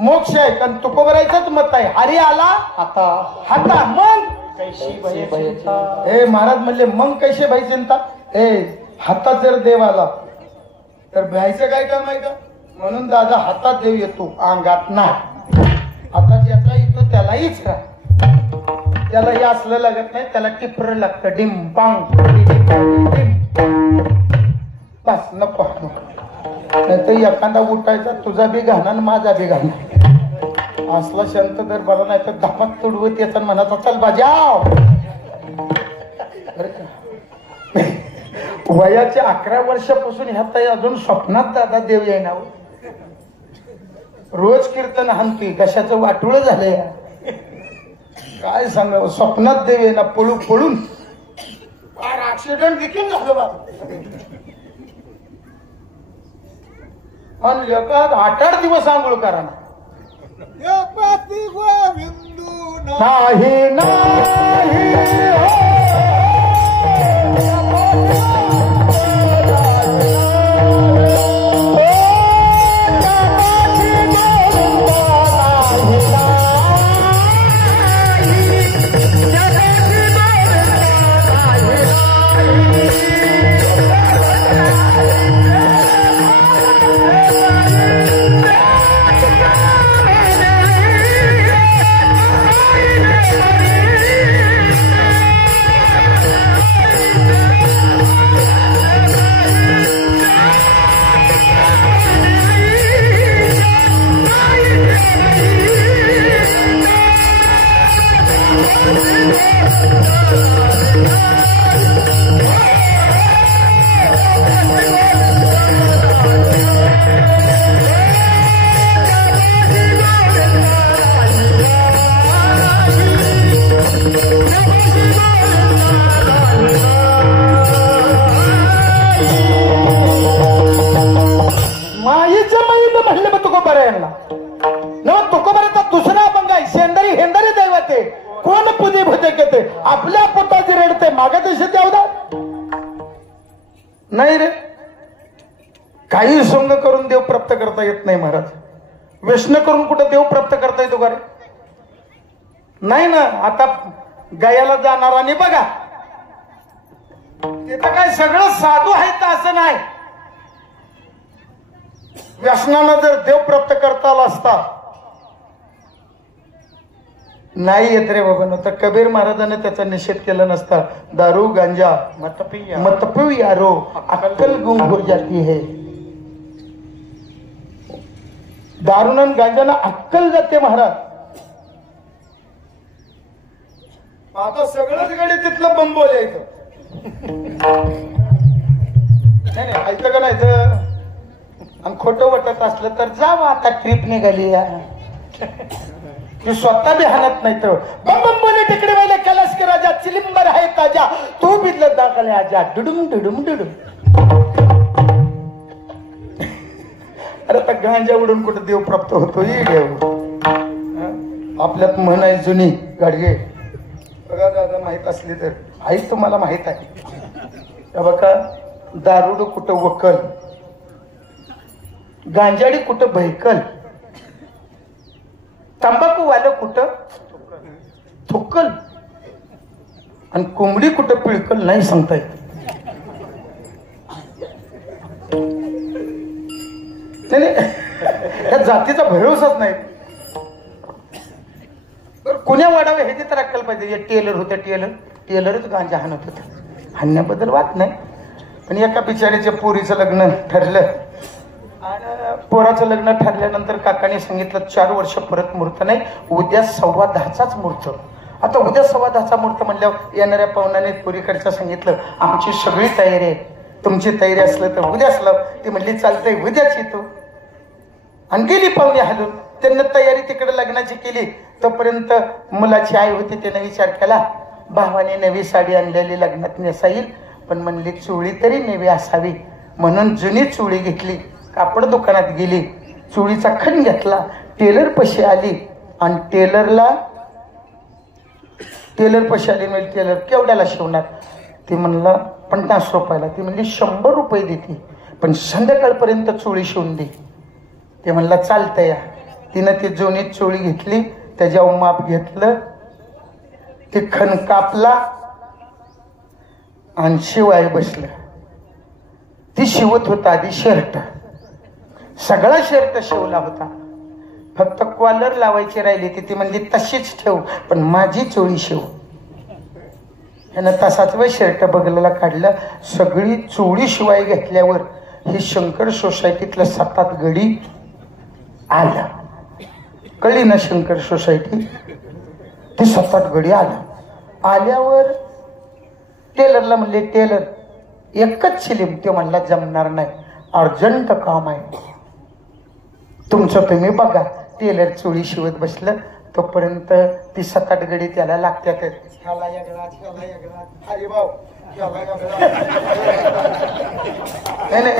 मोक्ष आहे. कारण तुकोबरायचंच मत आहे. हरी आला आता हाता मग कैशी हे महाराज म्हणले मग कैसे भाई चिंता. हे हातात जर देव आला तर भ्यायचं काय काम आहे का? म्हणून दादा हातात देव येतो, अंगात नाही. हातात ज्याचा येतो त्यालाहीच राह. त्यालाही असलं लागत नाही, त्याला टिपर लागतं. डिम पांग बस नको. नाही तर एखादा उठायचा, तुझा बी घाणा आणि माझा बी घाणा. असला शांत दर बरा नाही तर धपात तुडवत याचा म्हणाचा चल बाजाव. वयाच्या 11 वर्षापासून ह्यात अजून स्वप्नात दादा देव येणार. रोज कीर्तन हाणतोय, कशाचं वाटोळ झालंय काय सांगावं. स्वप्नात देव येणार पळू पळून. ऍक्सिडेंट देखील झालं बाबा. आणि एखाद 8-8 दिवस आंघोळ करा ना. नाही नाही आपल्या पोटाची रडते मागे तसे द्यावदा नाही रे. काही सोंग करून देव प्राप्त करता येत नाही महाराज. व्यसन करून कुठं देव प्राप्त करता येतो का रे? नाही ना. आता गयाला जाणार आणि बघा तिथं काय सगळं साधू आहे तर असं नाही. व्यसनानं जर देव प्राप्त करता आला असता, नाही येत रे बाबा, तर कबीर महाराजांनी त्याचा निषेध केला नसता. दारू गांजा मत पियो यारो, अक्कल गुम हो जाती है. दारूनं गांजानं अक्कल जाते महाराज. आता सगळंच गडी तिथलं बंबोल यायचं. नाही ऐकलं का नाही तर, आणि खोटं वाटत असलं तर जावं आता ट्रिप निघाली या. तू स्वतः बी हाणत नाही तर बम बोले तिकडे वाले कैलाश के राजा चिलिंबर आहे ताजा, तू बिदल दाखले आजा डुडुम डुडुम डुडुम. अरे आता गांजा उडून कुठे देव प्राप्त होतो. ही देव आपल्यात म्हण आहे जुनी गाडगे बघा दादा, माहित असली तर. आई तुम्हाला माहित आहे बघा, दारुड कुठं वकल, गांजाडी कुठं बहकल, तंबाखू वालं कुठं थुकल, आणि कोंबडी कुठं पिळकल नाही सांगता येत. या जातीचा भरोसाच नाही. कुण्या वाढावं हे तर अक्कल पाहिजे. टेलर होते, टेलरच गांजा हाणत होत. हाणण्याबद्दल वाद नाही, पण एका बिचारीच्या पोरीचं लग्न ठरलं, आणि पोराचं लग्न ठरल्यानंतर काकाने सांगितलं 4 वर्ष परत मुहूर्त नाही, उद्या 10:15चा मुहूर्त. आता उद्या 10:15चा मुहूर्त म्हणल्यावर येणाऱ्या पाहुण्याने पोरीकडच्या सांगितलं आमची सगळी तयारी आहे, तुमची तयारी असलं तर उद्याच लाव. ती म्हणली चालतंय उद्याच येतो. आणि गेली पाहुणे हलून. त्यांनी तयारी तिकडे लग्नाची केली. तोपर्यंत मुलाची आई होती, त्याने विचार केला भावाने नवी साडी आणलेली लग्नात नेसाईल, पण म्हणली चोळी तरी नवी असावी. म्हणून जुनी चोळी घेतली, कापड दुकानात गेली, चोळीचा खण घेतला, टेलर पशी आली, आणि टेलर पशी आली. म्हणजे टेलर केवढ्याला शिवणार? ती म्हणला 50 रुपयाला. ती म्हणली 100 रुपये देते, पण संध्याकाळपर्यंत चोळी शिवून दे. ते म्हणला चालतं या. तिनं ती जुनी चोळी घेतली, त्याच्यावर माप घेतलं, ते खण कापला आणि शिवाय बसलं. ती शिवत होता आधी शर्ट, सगळा शर्ट शिवला होता, फक्त कॉलर लावायची राहिली. ती म्हणली तशीच ठेव, पण माझी चोळी शिव. यानं तसाच वेळ शर्ट बगलाला काढलं. सगळी चोळी शिवाय घेतल्यावर ही शंकर सोसायटीतलं 7 गडी आलं. कळली ना शंकर सोसायटी? ती 7 गडी आलं. आल्यावर टेलरला म्हणले टेलर एकच शिलीम. ते म्हणला जमणार नाही, अर्जंट काम आहे, तुमचं तुम्ही बघा. टेलर चोळी शिवत बसलं. तोपर्यंत ती 7 गडी त्याला लागतात. अरे भाऊ नाही,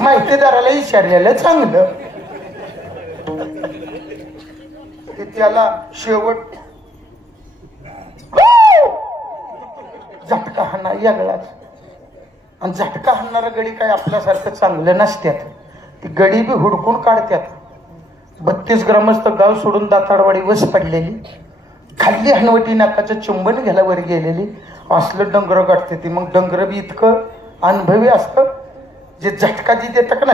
माहितीदाराला विचारलेलं चांगलं. त्याला शेवट झटका हाणणार यागळाच. आणि झटका हाणणारा गडी काय आपल्यासारखं चांगलं नसत्यात. ती गडी बी हुडकून काढतात. 32 ग्रामस्थ गाव सोडून दाताडवाडी वस पडलेली, खाल्ली हनवटी नाकाचं चुंबन घ्यायला वर गेलेली. असलं डंगर गाठते ती. मग डंगर बी इतकं अनुभवी असतं, जे झटका जी देतं का ना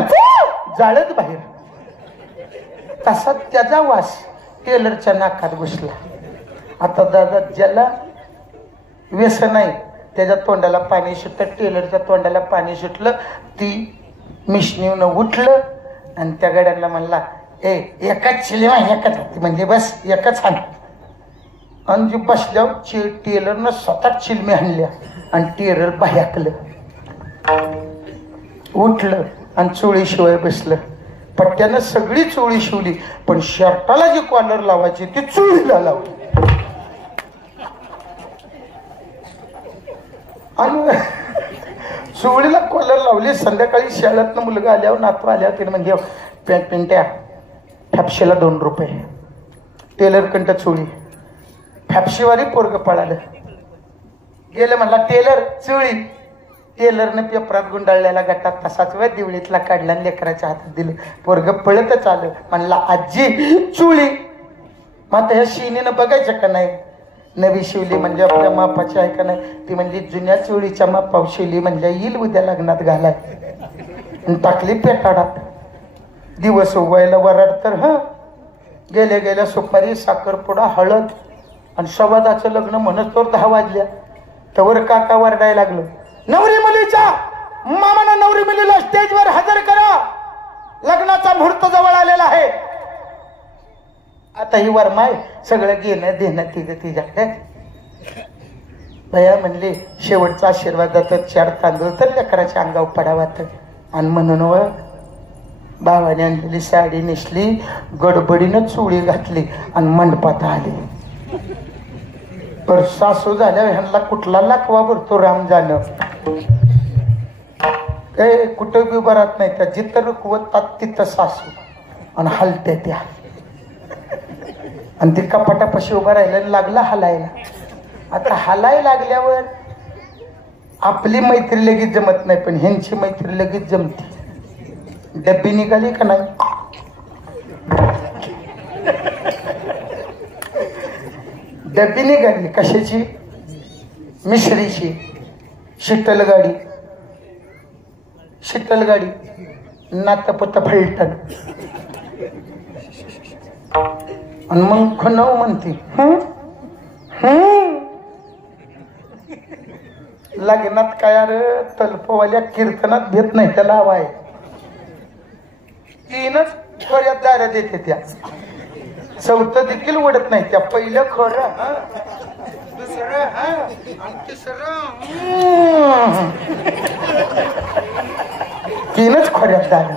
जाळत बाहेर, तसा त्याचा वास टेलरच्या नाकात घुसला. आता दादा ज्याला व्यसन आहे त्याच्या तोंडाला पाणी सुटलं, टेलरच्या तोंडाला पाणी सुटलं. ती मिशनीनं उठलं आणि त्या गाड्यांना म्हणला एकाच चिलीमा एकच. म्हणजे बस एकच हाण. आणि जी बसल्यावर टेलरनं 7 चिलमी हाणल्या आणि टेलर बाह्याकलं, उठलं आणि चोळी शिवाय बसलं. पट्ट्यानं सगळी चोळी शिवली, पण शर्टाला जी कॉलर लावायची ती चोळीला लावली. आणि चोळीला कॉलर लावली. संध्याकाळी शाळेतनं मुलगा आल्यावर नातू आल्यावर तिने म्हणजे पेंट्या फॅपशीला 2 रुपये. टेलर कंट चोळी. फॅपशीवाली पोरग पळालं गेलं. म्हणला टेलर चोळी. टेलरनं पेपरात गुंडाळलेला गटात तसाच वेळ दिवळीतला काढला आणि लेकराच्या हातात दिलं. पोरग पळतच आलं. म्हणला आजी चोळी. मग आता ह्या शिनीनं बघायचं का नाही? नवी शिवली म्हणजे आपल्या मापाची आहे का नाही? ती म्हणली जुन्या चोळीच्या मापाव शिवली म्हणजे येईल उद्या लग्नात घालाय. टाकली पेटाडात. दिवस उगवायला वराड तर गेल्या गेल्या सुपारी साखरपुडा हळद आणि सवादाचं लग्न म्हणत तर 10 वाजल्या. तवर काका वरडायला लागलं, नवरी मुलीच्या मामानं नवरी मुलीला स्टेजवर हजर करा, लग्नाचा मुहूर्त जवळ आलेला आहे. आता ही वरमाय सगळं घेणं देणं तिच्याकडे. भया म्हणले शेवटचा आशीर्वादात 4 तांदूळ तर लेकराच्या अंगावर पडावा तर. आणि म्हणून व भावाने आणलेली साडी नेसली, गडबडीनं चोळी घातली आणि मंडपात आली. पर सासू झाल्या ह्यांना कुठला लाकवा भरतो राम जाणं. काय कुठं बी उभं राहत नाही त्या, जिथं रुकवतात तिथं सासू आणि हलते त्या. आणि ती कपाटापाशी उभा राहिला लागला हलायला. आता हलाय लागल्यावर आपली मैत्री लगेच जमत नाही, पण ह्यांची मैत्री लगेच जमते. डब्बी निघाली का नाही? डब्बी निघाली कशाची? मिश्रीची. शीतल गाडी नातपत फलटण. आणि मग खनव म्हणते लग्नात काय अरे तल्पवाल्या कीर्तनात भेट नाही त्याला हवाय. 3च खऱ्यात दाऱ्या देते त्या, 4थं देखील ओढत नाही त्या. पहिलं खरं, दुसरं आणि तिसरं. 3च खऱ्यात दाऱ्या,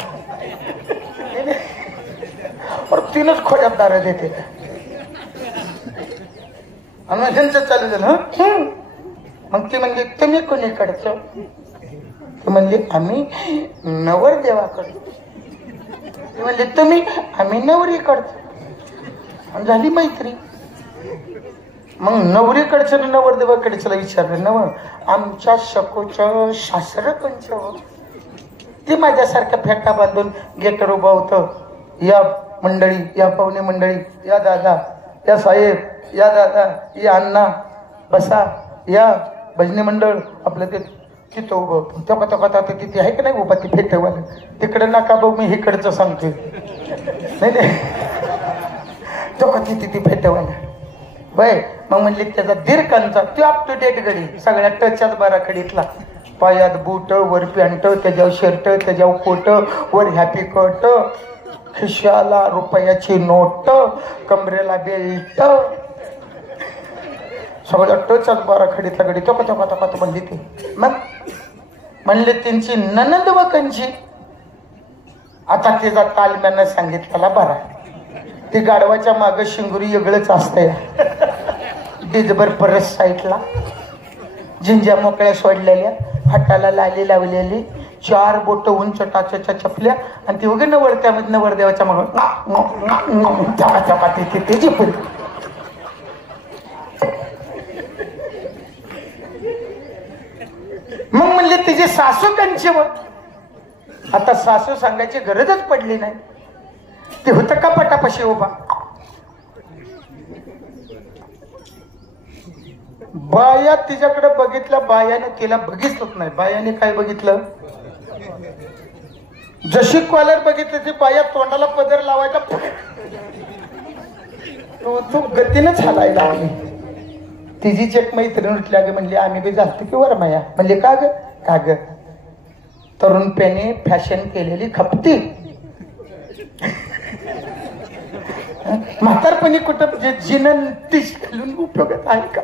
3च खऱ्यात दाऱ्या देते. आणि त्यांचं चालू झालं. मग ती म्हणली तुम्ही कोणीकडचं? ती म्हणली आम्ही नवरदेवाकडे. ती म्हणली तुम्ही? आम्ही नवरीकडचं. आणि झाली मैत्री. मग नवरीकडचं नवरदेवाकडच्याला विचारलं, नव आमच्या शकोचं शास्त्र कोणचं? ती माझ्यासारख्या फेटा बांधून गेटर उभा होतं. या मंडळी, या पाहुणे मंडळी, या दादा, या साहेब, या दादा, या अण्णा, बसा, या भजनी मंडळ आपलं ते तिथं उभं होतं. तेव्हा तिथे आहे का नाही उभा ती फेटवाला? तिकडे नका बघ, मी इकडचं सांगतोय. नाही तेव्हा तिथे फेटवाला बाय. मग म्हणली त्याचा दीर्घांचा तो अप टू डेट गडी, सगळ्या टचाच बाराखडीतला. पायात बूट, वर पॅन्ट, त्याच्यावर शर्ट, त्याच्यावर कोट, वर हॅपी कट, खिशाला रुपयाची नोट, कमरेला बेल्ट, सगळ्या टचाच बाराखडीतला गडी. तो कथा म्हणली ती. मग म्हणले त्यांची ननंद व कंची. आता तिचा तालम्यानं सांगितलेला बरा. ती गाडवाच्या माग शिंगुरी वेगळंच असतंय. डिजभर परत साईडला, झिंज्या मोकळ्या सोडलेल्या, हाताला लाली लावलेली, 4 बोट उंच टाचाच्या चपल्या, आणि ती वगैरे नवरत्यामध्ये नवरदेवाच्या माग त्याची पुरी. मग म्हणले तिची सासू कंची. आता सासू सांगायची गरजच पडली नाही. ते होतं का पटापाशी उभा. बाया तिच्याकडे बघितलं, बायाने तिला बघितलंच नाही. बायाने काय बघितलं? जशी कॉलर बघितली ती बाया तोंडाला पदर लावायचा, तू गतीनच हलायला लागली. तिचीच एक मैत्रीण उठली गे, म्हणली आम्ही बी जास्त की वर माया. म्हणले का ग? तरुणपणे फॅशन केलेली खपती. म्हातारपणी कुठं जे जिनन तिश घालून उपयोगात आहे का?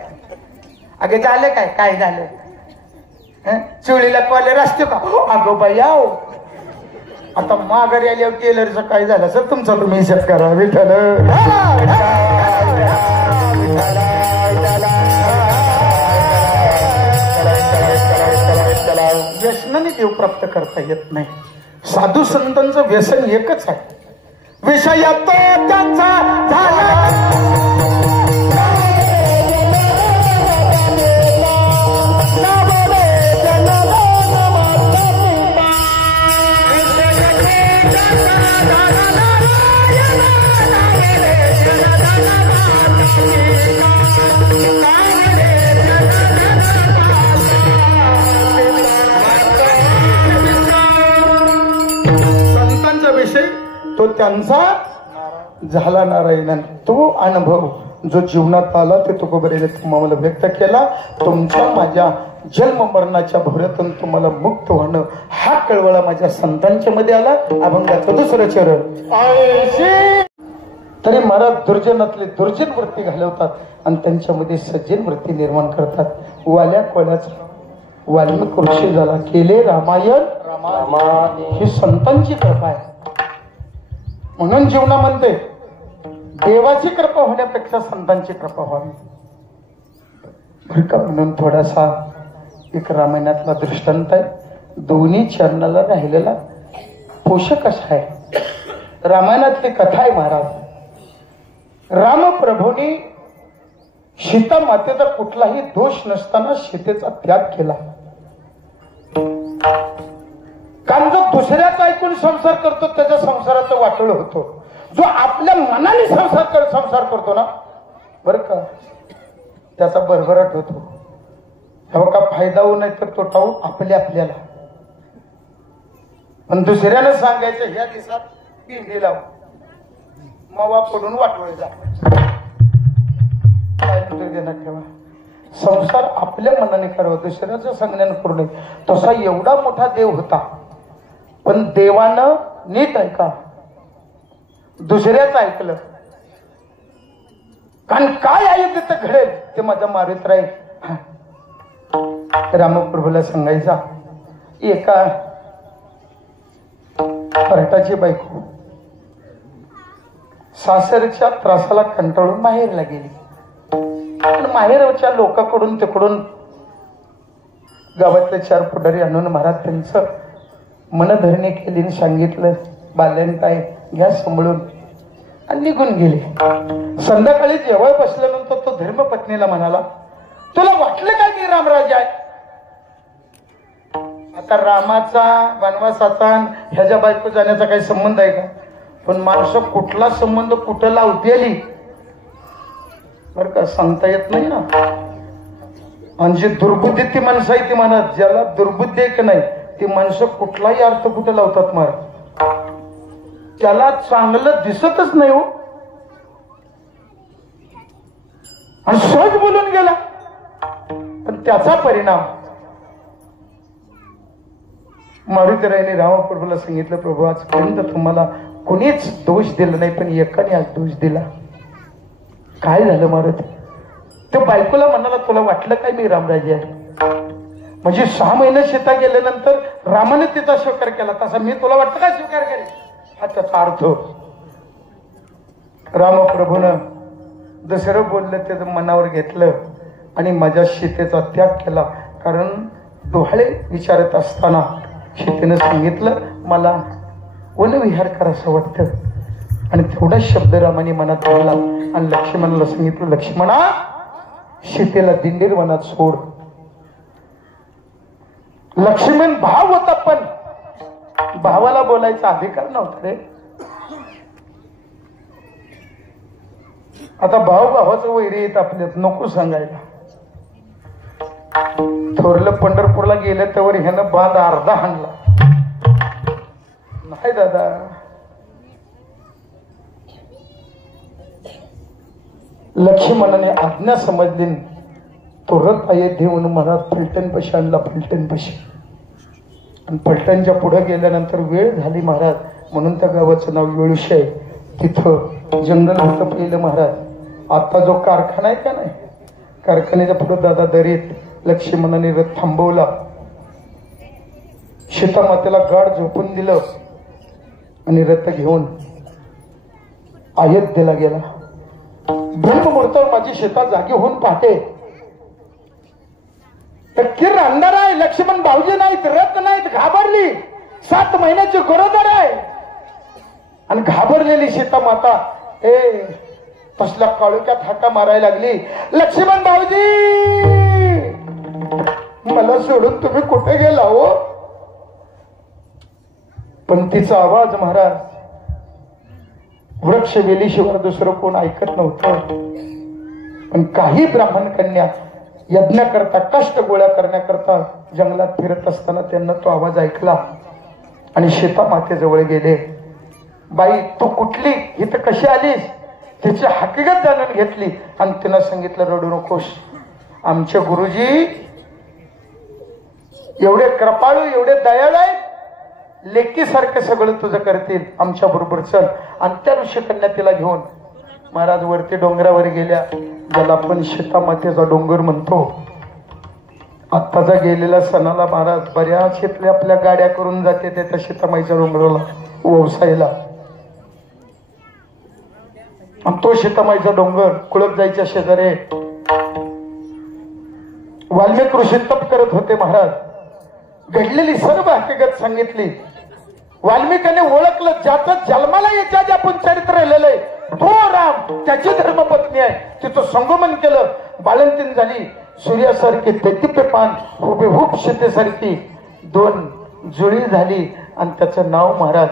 अगे झालं काय झालं? चोळीला कॉलर असते का? अगो बाई आओ, आता माघारी आल्यावर टेलरचं काय झालं सर तुमचा तुम्ही हिशेब करा. विठ्ठल व्यसनाने देव प्राप्त करता येत नाही. साधू संतांचं व्यसन एकच आहे, विषयात त्यांचा झाला. तो त्यांचा झाला नारायण. तो अनुभव जो जीवनात आला ते तुकोबरेने तुम्हाला व्यक्त केला. तुमच्या माझ्या जन्म मरणाच्या भोऱ्यातून तुम्हाला मुक्त होणं हा कळवळा माझ्या संतांच्या मध्ये आला. अभंगाचं दुसरं चरण. तरी महाराज दुर्जनातले दुर्जन वृत्ती घालवतात आणि त्यांच्यामध्ये सज्जन वृत्ती निर्माण करतात. वाल्या कोळ्याचा वाल्मिक ऋषी झाला, केले रामायण ही संतांची कृपा आहे. म्हणून जीवनामध्ये देवाची कृपा होण्यापेक्षा संतांची कृपा व्हावी बरं का. म्हणून थोडासा एक रामायणातला दृष्टांत आहे. दोन्ही चरणाला राहिलेला पोषक असा आहे. रामायणातली कथा आहे. महाराज रामप्रभूंनी सीता मातेचा कुठलाही दोष नसताना सीतेचा त्याग केला. कारण जो दुसऱ्याचा ऐकून संसार करतो त्याच्या संसाराचं वाटोळ होतो. जो आपल्या मनाने संसार करतो ना बरं का त्याचा भरभराट होतो. तेव्हा का फायदा होऊ नाही तर तोटा होऊ आपल्याला. पण दुसऱ्यानं सांगायचं ह्या दिवसात पिंडी लाव मवा पडून वाटोळ जा. काय ठेवा. संसार आपल्या मनाने करावा, दुसऱ्याचं सांगण्यानं करू नये. तसा एवढा मोठा देव होता पण देवानं नीट ऐका दुसऱ्याच ऐकलं. कारण काय आहे तिथं घडेल ते माझा मारित राहील. रामप्रभूला सांगायचा एका परटाची बायको सासरच्या त्रासाला कंटाळून माहेरला गेली. पण माहेरच्या लोकांकडून तिकडून गावातले 4 पुढारी आणून महाराज त्यांचं मनधरणी केली आणि सांगितलं बाल्यान काय घ्या सांभाळून आणि निघून गेले. संध्याकाळी जेवळ बसल्यानंतर तो धर्मपत्नीला म्हणाला तुला वाटलं काय की रामराज आहे. आता रामाचा वनवासाचा ह्याच्या बायको जाण्याचा काही संबंध आहे का. पण माणसं कुठला संबंध कुठं लावतेली बरं का सांगता येत नाही ना. आणि जी दुर्बुद्धी ती माणसं आहे ती म्हणत ज्याला दुर्बुद्धी आहे की नाही ती माणसं कुठलाही अर्थ कुठे लावतात महाराज. त्याला चांगलं दिसतच नाही हो आणि सहज बोलून गेला. पण त्याचा परिणाम मारुतीरायाने रामप्रभूला सांगितलं प्रभू आजपर्यंत तुम्हाला कोणीच दोष दिला नाही पण एकाने आज दोष दिला. काय झालं मारुती. तो बायकोला म्हणाला तुला वाटलं काय मी रामराजे आहे. म्हणजे 6 महिने सीता गेल्यानंतर रामाने तिचा स्वीकार केला तसा मी तुला वाटतं काय स्वीकार केला. हा त्याचा अर्थ. रामप्रभूनं दुसरं बोललं त्याचं मनावर घेतलं आणि माझ्या सीतेचा त्याग केला. कारण डोहाळे विचारत असताना सीतेनं सांगितलं मला वनविहार करायचं वाटतं. आणि तेवढा शब्द रामाने मनात आणला आणि लक्ष्मणाला सांगितलं लक्ष्मणा सीतेला दिंडीर वनात सोड. लक्ष्मण भाव होता पण भावाला बोलायचा अधिकार नव्हता रे. आता भाऊ भावाचं वैरी येत आपल्यात नको सांगायला. थोरलं पंढरपूरला गेलं त्यावर ह्यानं बांध अर्धा हाणला नाही दादा. लक्ष्मणाने आज्ञा समजली तो रथ अयोध्येहून महाराज फलटण पशी आणला. फलटण पशी आणि फलटणच्या पुढे गेल्यानंतर वेळ झाली महाराज म्हणून त्या गावाचं नाव वेळुशी आहे. तिथं जंगल होतं पहिलं महाराज. आता जो कारखाना आहे का नाही कारखान्याच्या पुढे दादा दरीत लक्ष्मणाने रथ थांबवला. सीता मातेला गाढ झोपून दिलं आणि रथ घेऊन अयोध्येला गेला. ब्रह्ममुहूर्तावर माझी सीता जागी होऊन पाहते तर किर अंधार आहे. लक्ष्मण भाऊजी नाहीत रथ नाहीत. घाबरली. 7 महिन्याची गरोदर आहे आणि घाबरलेली सीता माता तसल्या काळोख्यात हाका मारायला लागली. लक्ष्मण भाऊजी मला सोडून तुम्ही कुठे गेला हो. पण तिचा आवाज महाराज वृक्ष वेलीशिवाय दुसरं कोण ऐकत नव्हतं. पण काही ब्राह्मण कन्या यज्ञ करता कष्ट गोळ्या करण्याकरता जंगलात फिरत असताना त्यांना तो आवाज ऐकला आणि सीता मातेजवळ गेले. बाई तू कुठली इथं कशी आलीस, तिची हकीकत जाणून घेतली आणि तिनं सांगितलं रडू नकोस, आमचे गुरुजी एवढे कृपाळू एवढे दयाळू आहेत, लेकीसारखं सगळं तुझं करतील, आमच्या बरोबर चल. आणि त्या ऋषिकन्या तिला घेऊन महाराज वरती डोंगरावर गेल्या, ज्याला आपण सीतामातेचा डोंगर म्हणतो. आत्ताचा गेलेल्या सणाला महाराज बऱ्याच इथल्या आपल्या गाड्या करून जाते त्या सीतामाईच्या डोंगराला व्यवसायला. तो सीतामाईचा डोंगर कुळक जायच्या शेजारी वाल्मिक ऋषी तप करत होते. महाराज घडलेली सर्व हकीकत सांगितली. वाल्मिकाने ओळखलं ज्याचं जन्माला याच्या जे आपण चरित्र लिहिलंय तो राम, त्याची धर्मपत्नी आहे, तिचं संगोपन केलं, बाळंतीण झाली, सूर्यासारखी तेतिप्यपान हुबेहूब सीतेसारखी दोन जुळी झाली आणि त्याचं नाव महाराज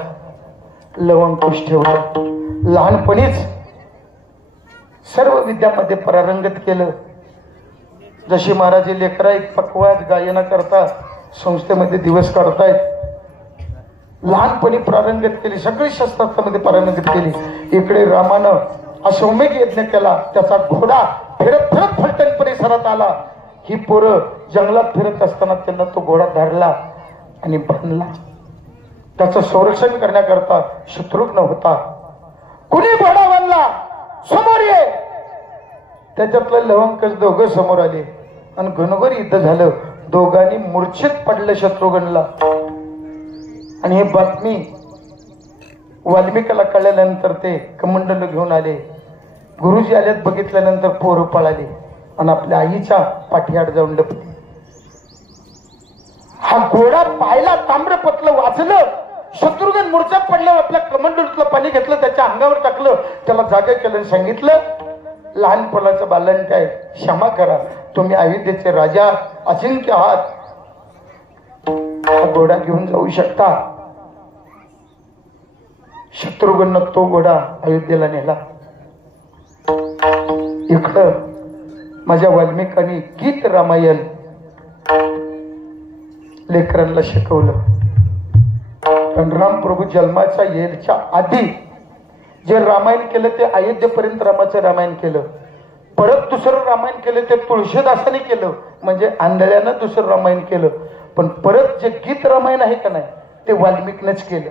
लवंकुश ठेवलं. लहानपणीच सर्व विद्यामध्ये परारंगत केलं. जशी महाराज लेकरा एक पक्वाद गायना करता संस्थेमध्ये दिवस काढतायत, लहानपणी प्रारंगत केली, सगळी शस्त्रास्त्रामध्ये परारंगत केली. इकडे रामानं अश्वमेघ यज्ञ केला, त्याचा घोडा फिरत फिरत फलटण परिसरात आला. ही पोरं जंगलात फिरत असताना त्यांना तो घोडा धरला आणि बांधला. त्याचं संरक्षण करण्याकरता शत्रुघ्न होता. कुणी घोडा बांधला, समोर ये. त्याच्यातलं लवंकच दोघं समोर आले आणि घनघोर युद्ध झालं. दोघांनी मूर्छित पडलं शत्रुघ्नला. आणि ही बातमी वाल्मिकाला कळल्यानंतर ते कमंडल घेऊन आले. गुरुजी आल्यात बघितल्यानंतर पोरं पळाली आणि आपल्या आईच्या पाठीआड जाऊन लपली. हा घोडा पाहिला, ताम्रपत्र वाचलं, शत्रुघ्न मूर्छित पडल्यावर आपल्या कमंडलूतलं पाणी घेतलं, त्याच्या अंगावर टाकलं, त्याला जागा केलं, सांगितलं लहानपणाचं बालंट आहे, क्षमा करा, तुम्ही अयोध्येचे राजा अजिंक्य आहात, हा घोडा घेऊन जाऊ शकता. शत्रुघ्न तो घोडा अयोध्येला नेला. इकडं माझ्या वाल्मिकांनी गीत रामायण लेकरांना शिकवलं. पण रामप्रभू जन्माच्या येण्याच्या आधी जे रामायण केलं ते अयोध्येपर्यंत रामाचं रामायण केलं. परत दुसरं रामायण केलं ते तुळशीदासाने केलं, म्हणजे आंधळ्यानं दुसरं रामायण केलं. पण परत जे गीत रामायण आहे का नाही ते वाल्मिकनंच केलं.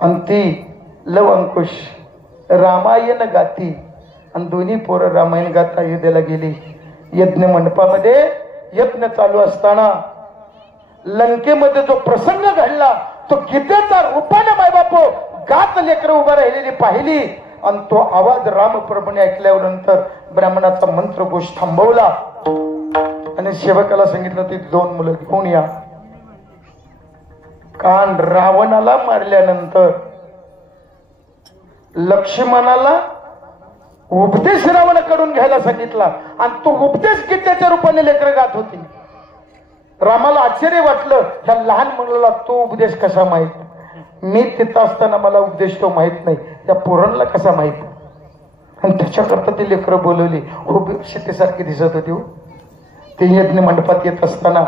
आणि ती लवंकुश रामायण गाती आणि दोन्ही पोरं रामायण गात अयोध्येला गेली. यज्ञ मंडपामध्ये यज्ञ चालू असताना लंकेमध्ये जो प्रसंग घडला तो गीतेचा रूपाने मायबापो गात लेकरं उभा राहिलेली पाहिली. आणि तो आवाज रामप्रभूने ऐकल्यानंतर ब्राह्मणाचा मंत्रघोष थांबवला आणि सेवकाला सांगितलं ती दोन मुलं घेऊन या. कारण रावणाला मारल्यानंतर लक्ष्मणाला उपदेश रावणाकडून घ्यायला सांगितला आणि तो उपदेश गीतेच्या रूपाने लेकरं गात होती. रामाला आश्चर्य वाटलं, ह्या लहान मुलाला तो उपदेश कसा माहित, मी तिथं असताना मला उपदेश तो माहित नाही, त्या पोरांना कसा माहित. आणि त्याच्याकरता ती लेकरं बोलवली. खूप शेतीसारखी दिसत होती. ते यज्ञ मंडपात येत असताना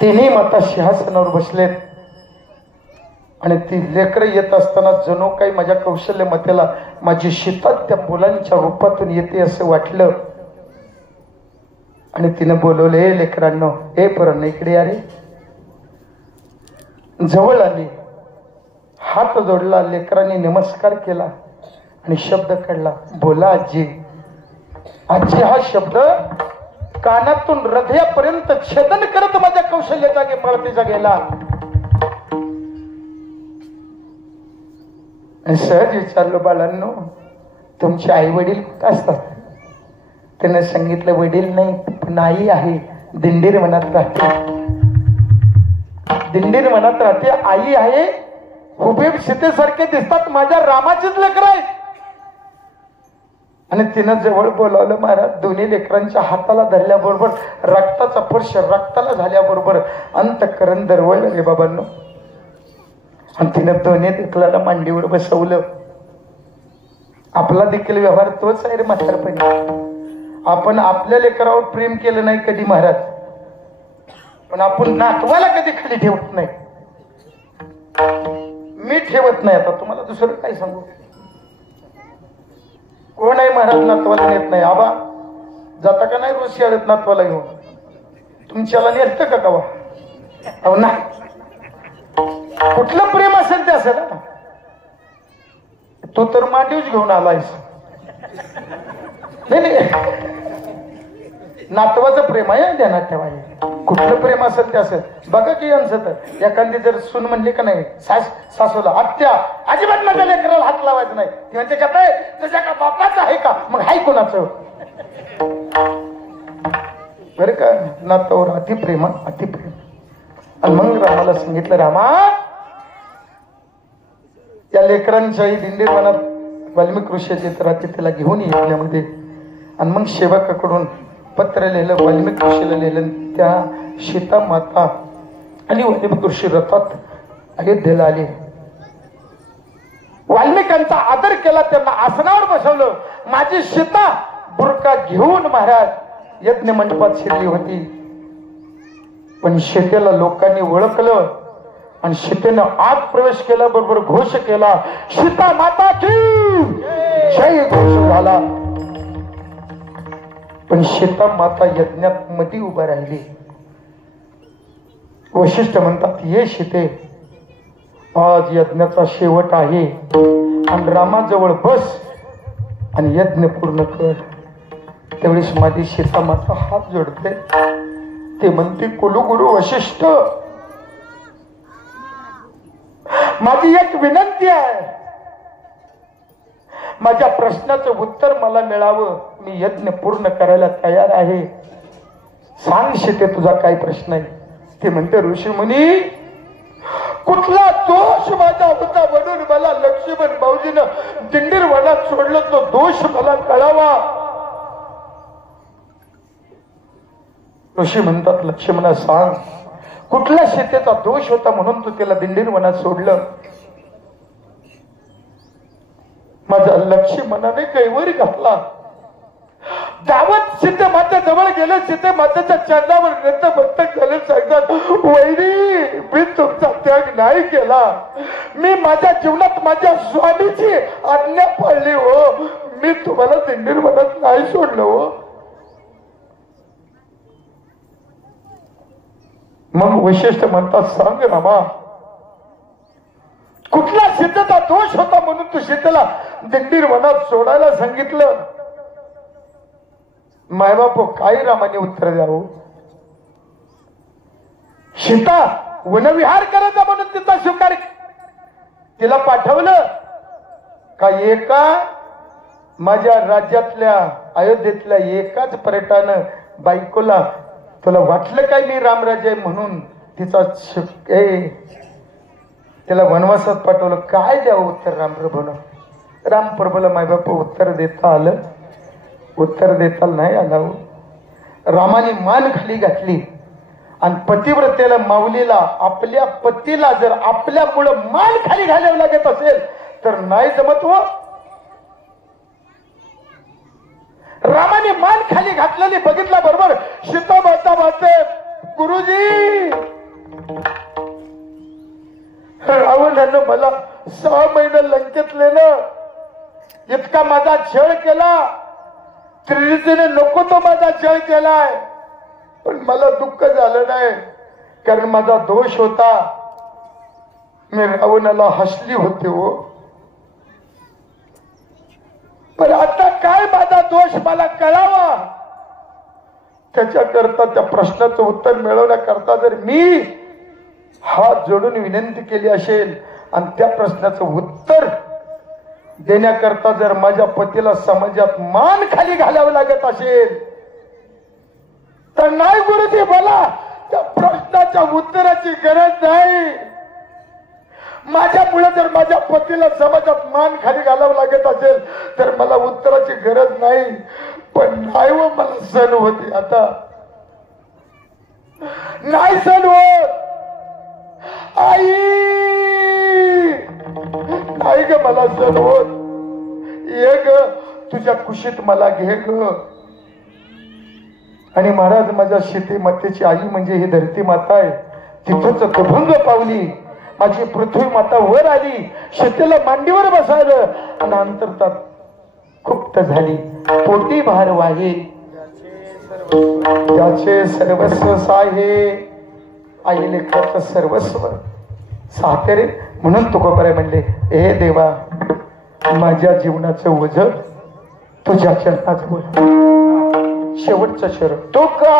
तिन्ही माता सिंहासनावर बसलेत आणि ती लेकरं येत असताना जणू काही माझ्या कौशल्यमतेला माझी सीता त्या मुलांच्या रूपातून येते असं वाटलं. आणि तिनं बोलवले, हे लेकरांनो, हे पोरांनो इकडे या रे. जवळ आली, हात जोडला, लेकरांनी नमस्कार केला आणि शब्द काढला, बोला आजी. आजी हा शब्द कानातून हृदयापर्यंत छेदन करत माझ्या कौशल्याचा प्रगतीचा गेला. सहज विचारलो, बाळांनो तुमचे आई वडील कुठं असतात? त्याने सांगितलं, वडील नाही आहे, दिंडीर मनात राहते. दिंडीर मनात राहते, आई आहे, हुबेब सीतेसारखे दिसतात, माझ्या रामाचीच लेकरं आहेत. आणि तिनं जवळ बोलावलं. महाराज दोन्ही लेकरांच्या हाताला धरल्याबरोबर रक्ताचा स्पर्श रक्ताला झाल्याबरोबर अंतःकरण दरवळलं रे बाबांनो. आणि तिनं दोन्ही लेकराला मांडीवर बसवलं. आपला देखील व्यवहार तोच आहे रे म्हातारपणी. आपण आपल्या लेकरावर प्रेम केलं नाही कधी महाराज, पण आपण नातवाला कधी खाली ठेवत नाही. ठेवत नाही. आता तुम्हाला दुसरं काय सांगू, कोण आहे महाराज नातवाला नेत नाही. आबा जाता का नाही रोज शाळेत नातवाला घेऊन? तुमच्याला नेत का कवा? अहो नाही, कुठलं प्रेम असेल ते असेल ना. तू तर मांडीवच घेऊन आलायस. नाही नाही, नातवाचं प्रेम आहे, ध्यानात ठेवाय. कुठलं प्रेम असेल ते असेल. बघा की यांचं तर एखादी जर सून म्हणली का नाही सासूला, आत्या अजिबात माझ्या लेकराला हात लावायचं नाही. ती म्हणते का काय तुझ्या का बापाचं आहे का? मग हाय कोणाचं? बरं का, नातावर अतिप्रेम, अतिप्रेम. आणि मग रामाला सांगितलं, रामा या लेकरांच्याही दिंडीर मनात वाल्मिक ऋषीचे तर तिला घेऊन येण्यामध्ये. आणि मग सेवकाकडून पत्र लिहिलं, वाल्मिक ऋषीला लिहिलं. त्या सीता माता आणि वाल्मिक ऋषी रथात अयोध्येला आले. वाल्मिकांचा आदर केला, त्यांना आसनावर बसवलं. माझी सीता बुरका घेऊन महाराज यज्ञ मंडपात शिरली होती. पण सीतेला लोकांनी ओळखलं आणि सीतेनं आत प्रवेश केल्याबरोबर घोष केला, सीता माता की जय घोष झाला. पण सीता माता यज्ञात मध्ये उभा राहिली. वशिष्ठ म्हणतात, ये सीते, आज यज्ञाचा शेवट आहे आणि रामाजवळ बस आणि यज्ञ पूर्ण कर. त्यावेळेस माझी सीता माता हात जोडते. ते म्हणते, कुलगुरु वशिष्ठ, माझी एक विनंती आहे. माझ्या प्रश्नाचं उत्तर मला मिळावं. मी यज्ञ पूर्ण करायला तयार आहे. सांग सीते, तुझा काय प्रश्न आहे? ते म्हणते, ऋषीमुनी, कुठला दोष माझा होता म्हणून मला लक्ष्मण भाऊजीनं दिंडीर वनात सोडलं, तो दोष मला कळावा. ऋषी म्हणतात, लक्ष्मणा सांग, कुठल्या सीतेचा दोष होता म्हणून तू तिला दिंडीर वनात सोडलं? माझा लक्ष्मणाने कैवर घातला. धावत सीते माता जवळ गेले. सीते मातेच्या चरणावर नतमस्तक झाले. सांगतात, वैरी, मी तुमचा त्याग नाही केला. मी माझ्या जीवनात माझ्या स्वामीची आज्ञा पाळली हो. मी तुम्हाला दिंडीर वनात नाही सोडलं हो. मग वशिष्ठ म्हणतात, सांग रामा, कुठला सीतेचा दोष होता म्हणून तू सीतेला दिंडीर वनात सोडायला सांगितलं? मायबाप काय रामाने उत्तर द्यावं? सीता वनविहार करायचा म्हणून तिचा स्वीकार तिला पाठवलं का? एका माझ्या राज्यातल्या अयोध्येतल्या एकाच पर्यटनानं बायकोला, तुला वाटलं काय मी रामराजे आहे म्हणून तिचा तिला वनवासात पाठवलं? काय द्यावं उत्तर रामप्रभूनं? रामप्रभूला मायबाप उत्तर देता आलं? उत्तर देता नाही आलं. रामाने मान खाली घातली आणि पतिव्रतेला माऊलीला, आपल्या पतीला जर आपल्यामुळं मान खाली घालावं लागत असेल तर नाही जमत हो. रामाने मान खाली घातलेली बघितल्या बरोबर सीता माता म्हणते, गुरुजी, रावणानं मला 6 महिने लंकेत नेलं, इतका माझा छळ केला, त्रिजने नको तो माझा छळ केलाय, पण मला दुःख झालं नाही, कारण माझा दोष होता. मी रावणाला हसली होते हो. पण आता काय माझा दोष मला कळावा, त्याच्याकरता, त्या प्रश्नाचं उत्तर मिळवण्याकरता जर मी हात जोडून विनंती केली असेल आणि त्या प्रश्नाचं उत्तर देण्याकरता जर माझ्या पतीला समाजात मान खाली घालावं लागत असेल तर नाही गुरुजी, मला त्या प्रश्नाच्या उत्तराची गरज नाही. माझ्यामुळे जर माझ्या पतीला समाजात मान खाली घालावं लागत असेल तर मला उत्तराची गरज नाही. पण नाही व मला सण होते, आता नाही सण होत. आई नाही ग, मला सण होत. ये ग, तुझ्या कुशीत मला घे ग. आणि महाराज, माझ्या सीते मातेची आई म्हणजे ही धरती माता आहे. तिथंच दुभंग पावली माझी पृथ्वी माता वर आली, शेतीला मांडीवर बसायलं आणि अंतर्तात खुप्त झाली, पोटी भार वाहे, ज्याचे सर्वस्व साहे, आई लेकराचं सर्वस्व सातेरे. म्हणून तुकोबाराय म्हणले, हे देवा, माझ्या जीवनाचं ओझ तुझ्या चरणात बोल. शेवटचं शरण तुका